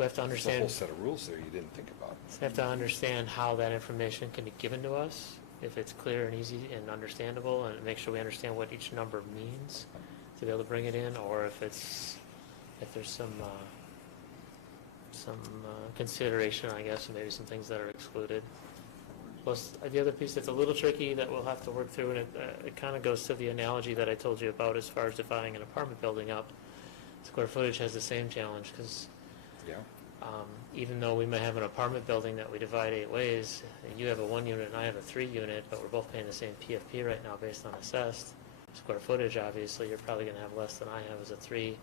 we have to There's a understand. whole set of rules there you didn't think about. We have to understand how that information can be given to us, if it's clear and easy and understandable, and make sure we understand what each number means to be able to bring it in, or if there's some consideration, I guess, and maybe some things that are excluded. Plus, the other piece that's a little tricky that we'll have to work through, and it kind of goes to the analogy that I told you about as far as dividing an apartment building up. Square footage has the same challenge, because Yeah. even though we may have an apartment building that we divide 8 ways, and you have a 1 unit and I have a 3 unit, but we're both paying the same PFP right now based on assessed square footage, obviously, you're probably going to have less than I have as a 3.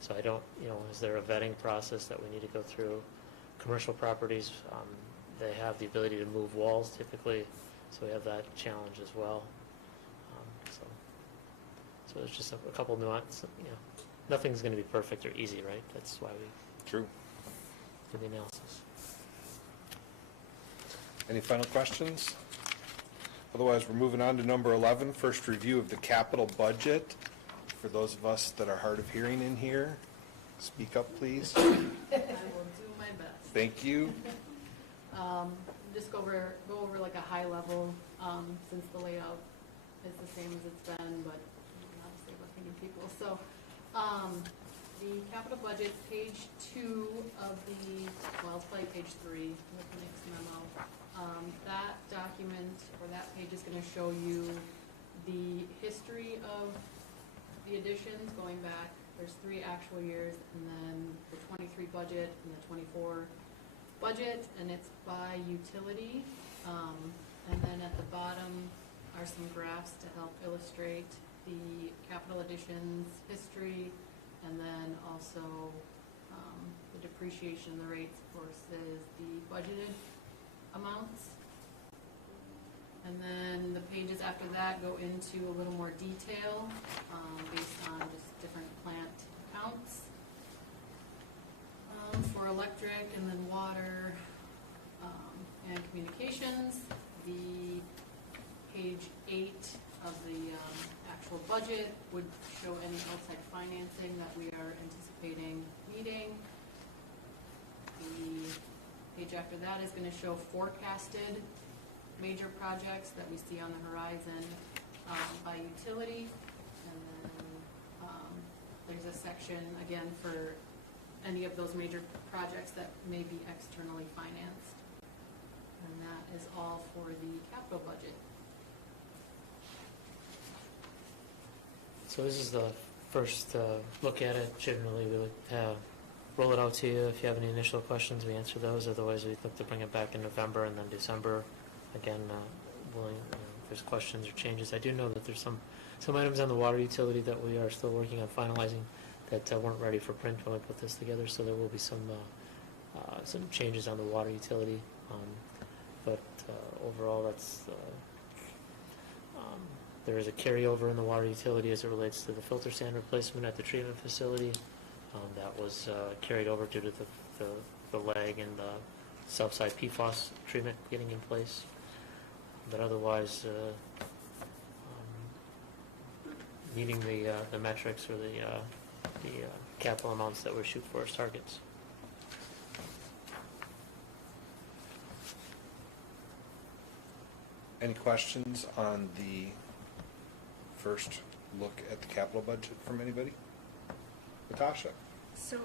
So I don't, is there a vetting process that we need to go through? Commercial properties, they have the ability to move walls typically, so we have that challenge as well. So there's just a couple nuances, Nothing's going to be perfect or easy, right? That's why we True. do the analysis. Any final questions? Otherwise, we're moving on to number 11, first review of the capital budget. For those of us that are hard of hearing in here, speak up, please. I will do my best. Thank you. Just go over like a high level, since the layout is the same as it's been, but obviously we're thinking people. So, the capital budget, page 2 of it's probably page 3 with the next memo. That document, or that page is gonna show you the history of the additions going back. There's 3 actual years, and then the 23 budget and the 24 budget, and it's by utility. And then at the bottom are some graphs to help illustrate the capital additions history, and then also the depreciation, the rates versus the budgeted amounts. And then the pages after that go into a little more detail based on just different plant counts. For electric and then water and communications, the page 8 of the actual budget would show any outside financing that we are anticipating needing. The page after that is going to show forecasted major projects that we see on the horizon by utility. And then there's a section, again, for any of those major projects that may be externally financed. And that is all for the capital budget. So this is the first look at it. Generally, we would roll it out to you. If you have any initial questions, we answer those. Otherwise, we look to bring it back in November and then December. Again, if there's questions or changes. I do know that there's some items on the water utility that we are still working on finalizing that weren't ready for print when we put this together. So there will be some changes on the water utility. But overall, that's there is a carryover in the water utility as it relates to the filter sand replacement at the treatment facility. That was carried over due to the lag in the Southside PFAS treatment getting in place. But otherwise, meeting the metrics or the capital amounts that we shoot for as targets. Any questions on the first look at the capital budget from anybody? Natasha? So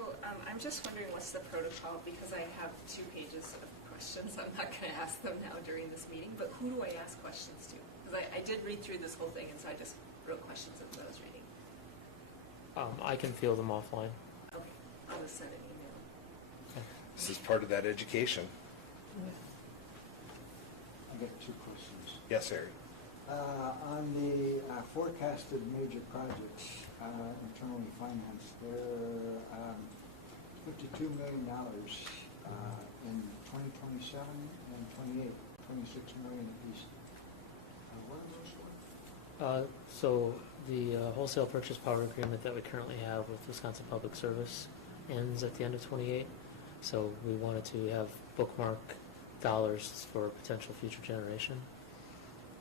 I'm just wondering what's the protocol, because I have 2 pages of questions. I'm not going to ask them now during this meeting, but who do I ask questions to? Because I did read through this whole thing, and so I just wrote questions as I was reading. I can field them offline. Okay, I'll just send an email. This is part of that education. I got 2 questions. Yes, Harry? On the forecasted major projects, internally financed, they're $52 million in 2027 and 28, $26 million apiece. What are those for? So the wholesale purchase power agreement that we currently have with Wisconsin Public Service ends at the end of 28. So we wanted to have bookmark dollars for potential future generation.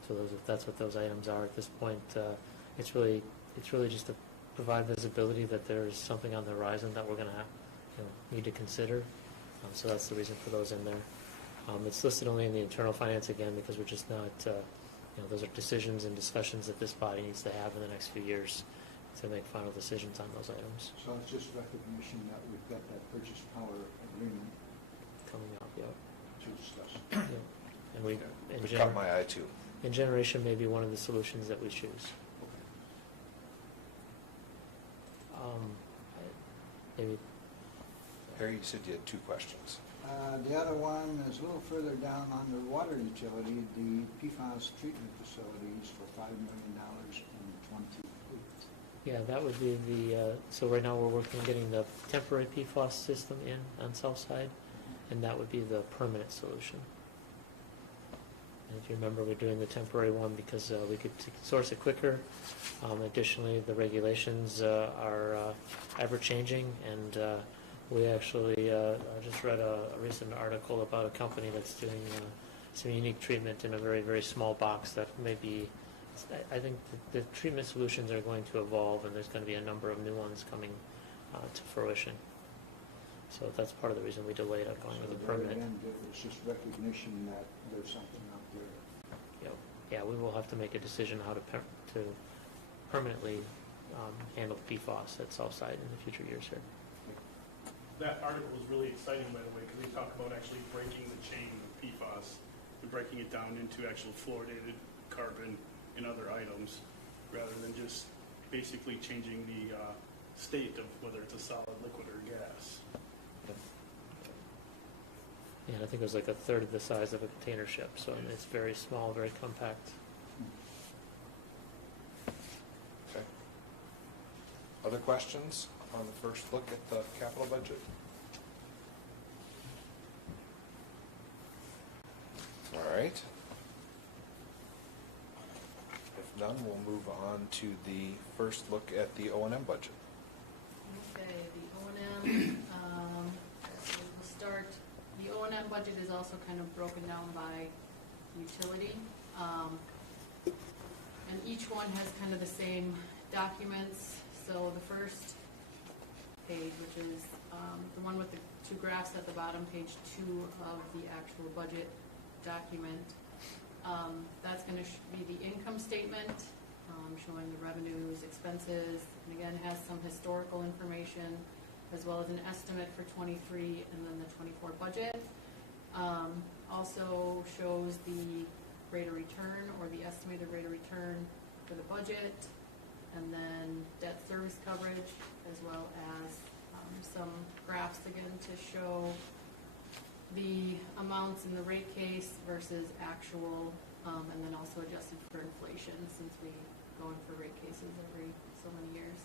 So that's what those items are at this point. It's really just to provide visibility that there's something on the horizon that we're going to need to consider. So that's the reason for those in there. It's listed only in the internal finance again because we're just not, those are decisions and discussions that this body needs to have in the next few years to make final decisions on those items So it's just recognition that we've got that purchase power agreement coming up, yeah. to discuss. Yeah. And we, It caught my eye too. and generation may be one of the solutions that we choose. Maybe, Harry, you said you had two questions. The other one is a little further down on the water utility, the PFAS treatment facilities for $5 million in 28. yeah, that would be the, so right now we're working on getting the temporary PFAS system in on Southside, and that would be the permanent solution. And if you remember, we're doing the temporary one because we could source it quicker. Additionally, the regulations are ever-changing, and we actually just read a recent article about a company that's doing some unique treatment in a very, very small box that may be, I think the treatment solutions are going to evolve, and there's going to be a number of new ones coming to fruition. So that's part of the reason we delayed it going with the permanent. Again, it's just recognition that there's something out there. Yeah, we will have to make a decision how to permanently handle PFAS at Southside in the future years here. That article was really exciting, by the way, because they talk about actually breaking the chain of PFAS and breaking it down into actual fluoridated carbon and other items, rather than just basically changing the state of whether it's a solid, liquid, or gas. Yeah, I think it was like a third of the size of a container ship, so it's very small, very compact. Okay. Other questions on the first look at the capital budget? All right. If none, we'll move on to the first look at the O&M budget. Okay, the O&M, we'll start, the O&M budget is also kind of broken down by utility. And each one has kind of the same documents. So the first page, which is the one with the two graphs at the bottom, page 2 of the actual budget document. That's going to be the income statement, showing the revenues, expenses, and again, has some historical information, as well as an estimate for 23 and then the 24 budget. Also shows the rate of return, or the estimated rate of return for the budget, and then debt service coverage, as well as some graphs again to show the amounts in the rate case versus actual, and then also adjusted for inflation, since we go in for rate cases every so many years.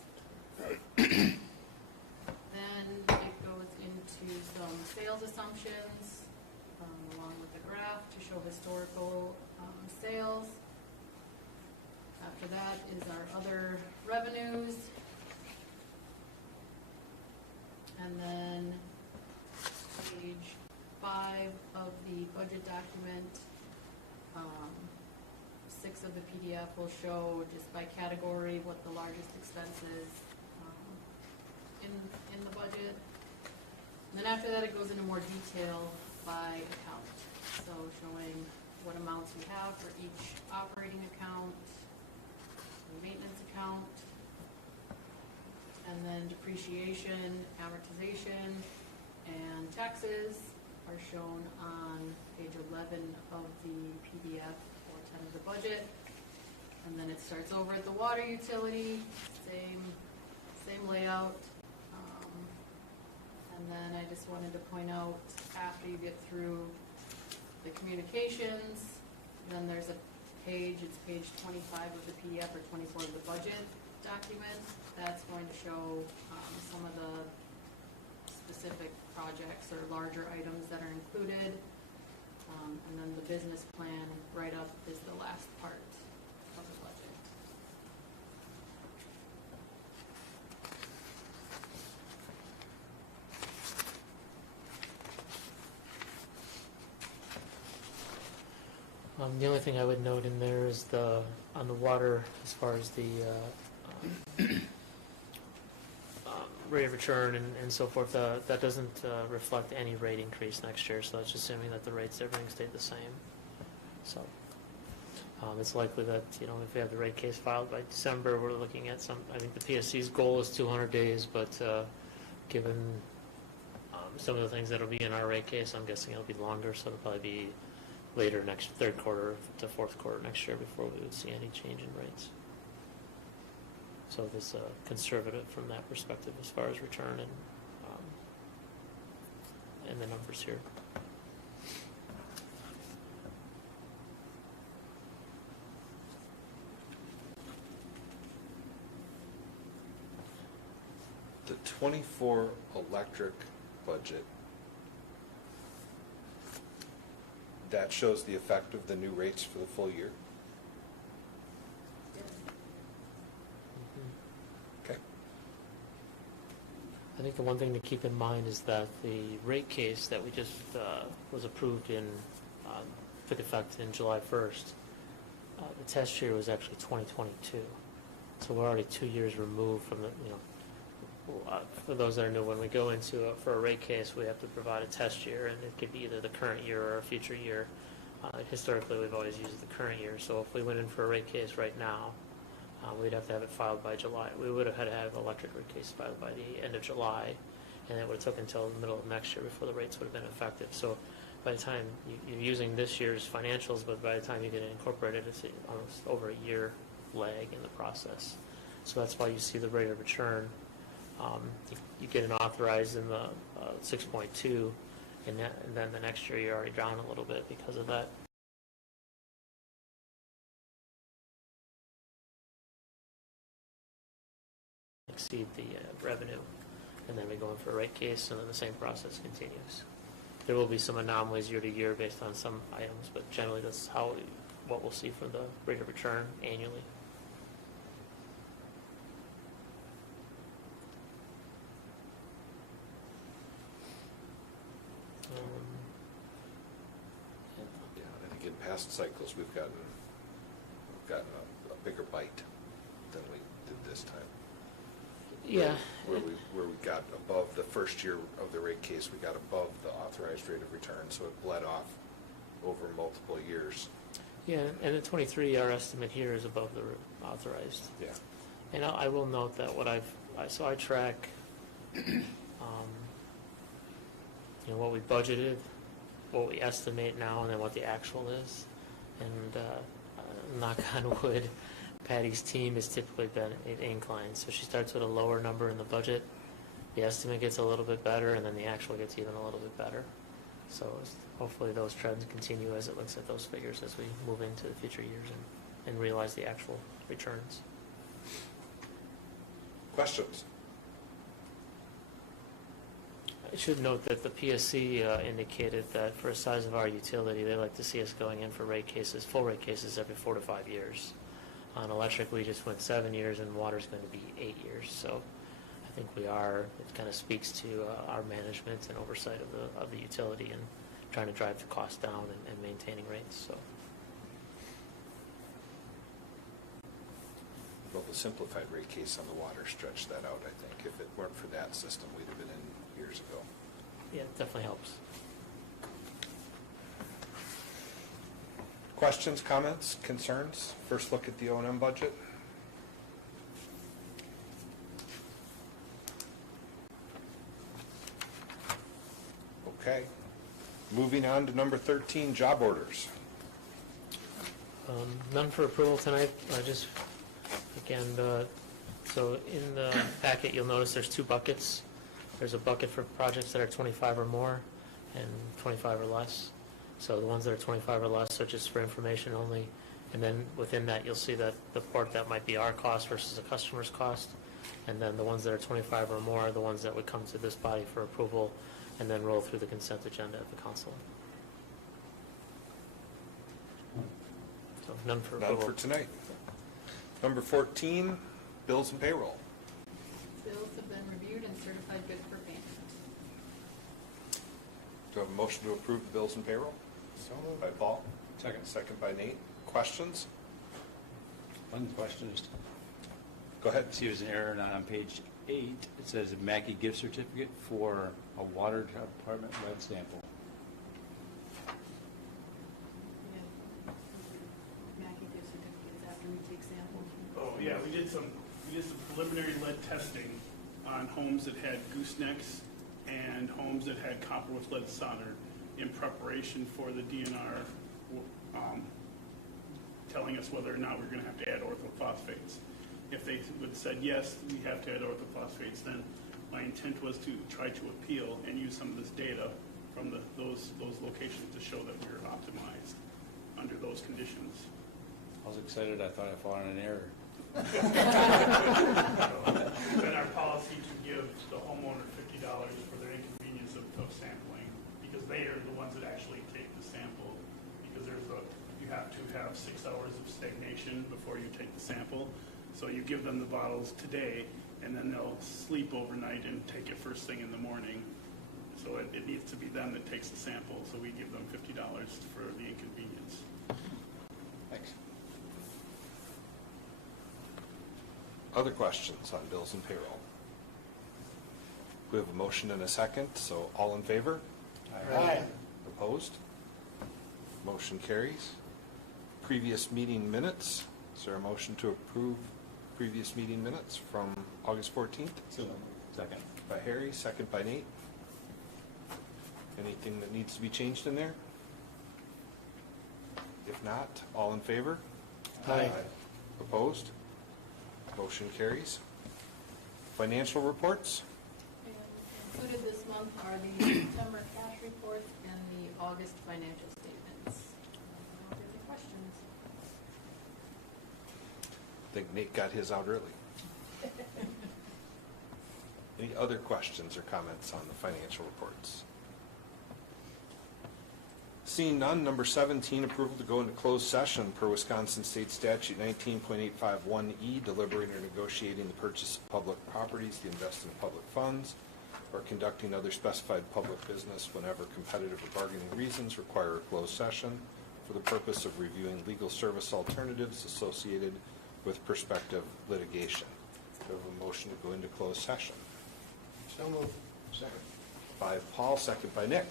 Then it goes into some sales assumptions, along with the graph to show historical sales. After that is our other revenues. And then page 5 of the budget document, 6 of the PDF will show just by category what the largest expense is in the budget. And then after that, it goes into more detail by account. So showing what amounts we have for each operating account, maintenance account, and then depreciation, amortization, and taxes are shown on page 11 of the PDF or 10 of the budget. And then it starts over at the water utility, same layout. And then I just wanted to point out, after you get through the communications, then there's a page, it's page 25 of the PDF or 24 of the budget document. That's going to show some of the specific projects or larger items that are included. And then the business plan write-up is the last part of the budget. The only thing I would note in there is on the water, as far as the rate of return and so forth, that doesn't reflect any rate increase next year, so that's assuming that the rates, everything stayed the same. So it's likely that, if we have the rate case filed by December, we're looking at I think the PSC's goal is 200 days, but given some of the things that'll be in our rate case, I'm guessing it'll be longer, so it'll probably be later third quarter to fourth quarter next year before we would see any change in rates. So this conservative from that perspective as far as return and the numbers here. The 24 electric budget, that shows the effect of the new rates for the full year? Okay. I think the one thing to keep in mind is that the rate case that we just was approved took effect in July 1st. The test year was actually 2022, so we're already 2 years removed from the. For those that are new, when we go for a rate case, we have to provide a test year, and it could be either the current year or a future year. Historically, we've always used the current year, so if we went in for a rate case right now, we'd have to have it filed by July. We would have had to have the electric rate case filed by the end of July, and it would have took until the middle of next year before the rates would have been effective. So by the time you're using this year's financials, but by the time you get it incorporated, it's almost over a year lag in the process. So that's why you see the rate of return. You get an authorized in the 6.2, and then the next year you're already down a little bit because of that. Exceed the revenue, and then we go in for a rate case, and then the same process continues. There will be some anomalies year to year based on some items, but generally that's what we'll see for the rate of return annually. Yeah, I think in past cycles, we've gotten a bigger bite than we did this time. Yeah. Where we got above the first year of the rate case, we got above the authorized rate of return, so it bled off over multiple years. Yeah, and the 23, our estimate here is above the authorized. Yeah. And I will note that I track, what we budgeted, what we estimate now, and then what the actual is. And knock on wood, Patty's team has typically been inclined. So she starts with a lower number in the budget, the estimate gets a little bit better, and then the actual gets even a little bit better. So hopefully those trends continue as it looks at those figures as we move into the future years and realize the actual returns. Questions? I should note that the PSC indicated that for the size of our utility, they like to see us going in for rate cases, full rate cases every 4 to 5 years. On electric, we just went 7 years, and water's going to be 8 years. So I think it kind of speaks to our management and oversight of the utility and trying to drive the cost down and maintaining rates. So. Well, the simplified rate case on the water stretched that out, I think. If it weren't for that system, we'd have been in years ago. Yeah, it definitely helps. Questions, comments, concerns? First look at the O&M budget. Okay. Moving on to number 13, job orders. None for approval tonight. So in the packet, you'll notice there's 2 buckets. There's a bucket for projects that are 25 or more and 25 or less. So the ones that are 25 or less are just for information only. And then within that, you'll see that the part that might be our cost versus a customer's cost. And then the ones that are 25 or more are the ones that would come to this body for approval and then roll through the consent agenda at the council. So none for approval. None for tonight. Number 14, bills and payroll. Bills have been reviewed and certified good for payment. Do I have a motion to approve the bills and payroll? So moved. By Paul. Second. Second by Nate. Questions? One question is, Go ahead. see there's an error on page 8, it says a Mackey gift certificate for a water department lead sample. Mackey gives certificates after we take samples. Oh, yeah, we did some preliminary lead testing on homes that had goosenecks and homes that had copper with lead solder in preparation for the DNR telling us whether or not we're going to have to add orthophosphates. If they would have said, yes, we have to add orthophosphates, then my intent was to try to appeal and use some of this data from those locations to show that we were optimized under those conditions. I was excited, I thought I found an error. It's been our policy to give the homeowner $50 for their inconvenience of sampling, because they are the ones that actually take the sample, because you have to have 6 hours of stagnation before you take the sample. So you give them the bottles today, and then they'll sleep overnight and take it first thing in the morning. So it needs to be them that takes the sample, so we give them $50 for the inconvenience. Thanks. Other questions on bills and payroll? We have a motion and a second, so all in favor? Aye. Opposed? Motion carries. Previous meeting minutes. Is there a motion to approve previous meeting minutes from August 14th? Second. By Harry, second by Nate. Anything that needs to be changed in there? If not, all in favor? Aye. Opposed? Motion carries. Financial reports? And included this month are the September cash reports and the August financial statements. Are there any questions? I think Nate got his out early. Any other questions or comments on the financial reports? Seeing none, number 17, approval to go into closed session per Wisconsin State Statute 19.851E, deliberating or negotiating the purchase of public properties, the invest in public funds, or conducting other specified public business whenever competitive or bargaining reasons require a closed session for the purpose of reviewing legal service alternatives associated with prospective litigation. Do we have a motion to go into closed session? So moved. Second. By Paul, second by Nick.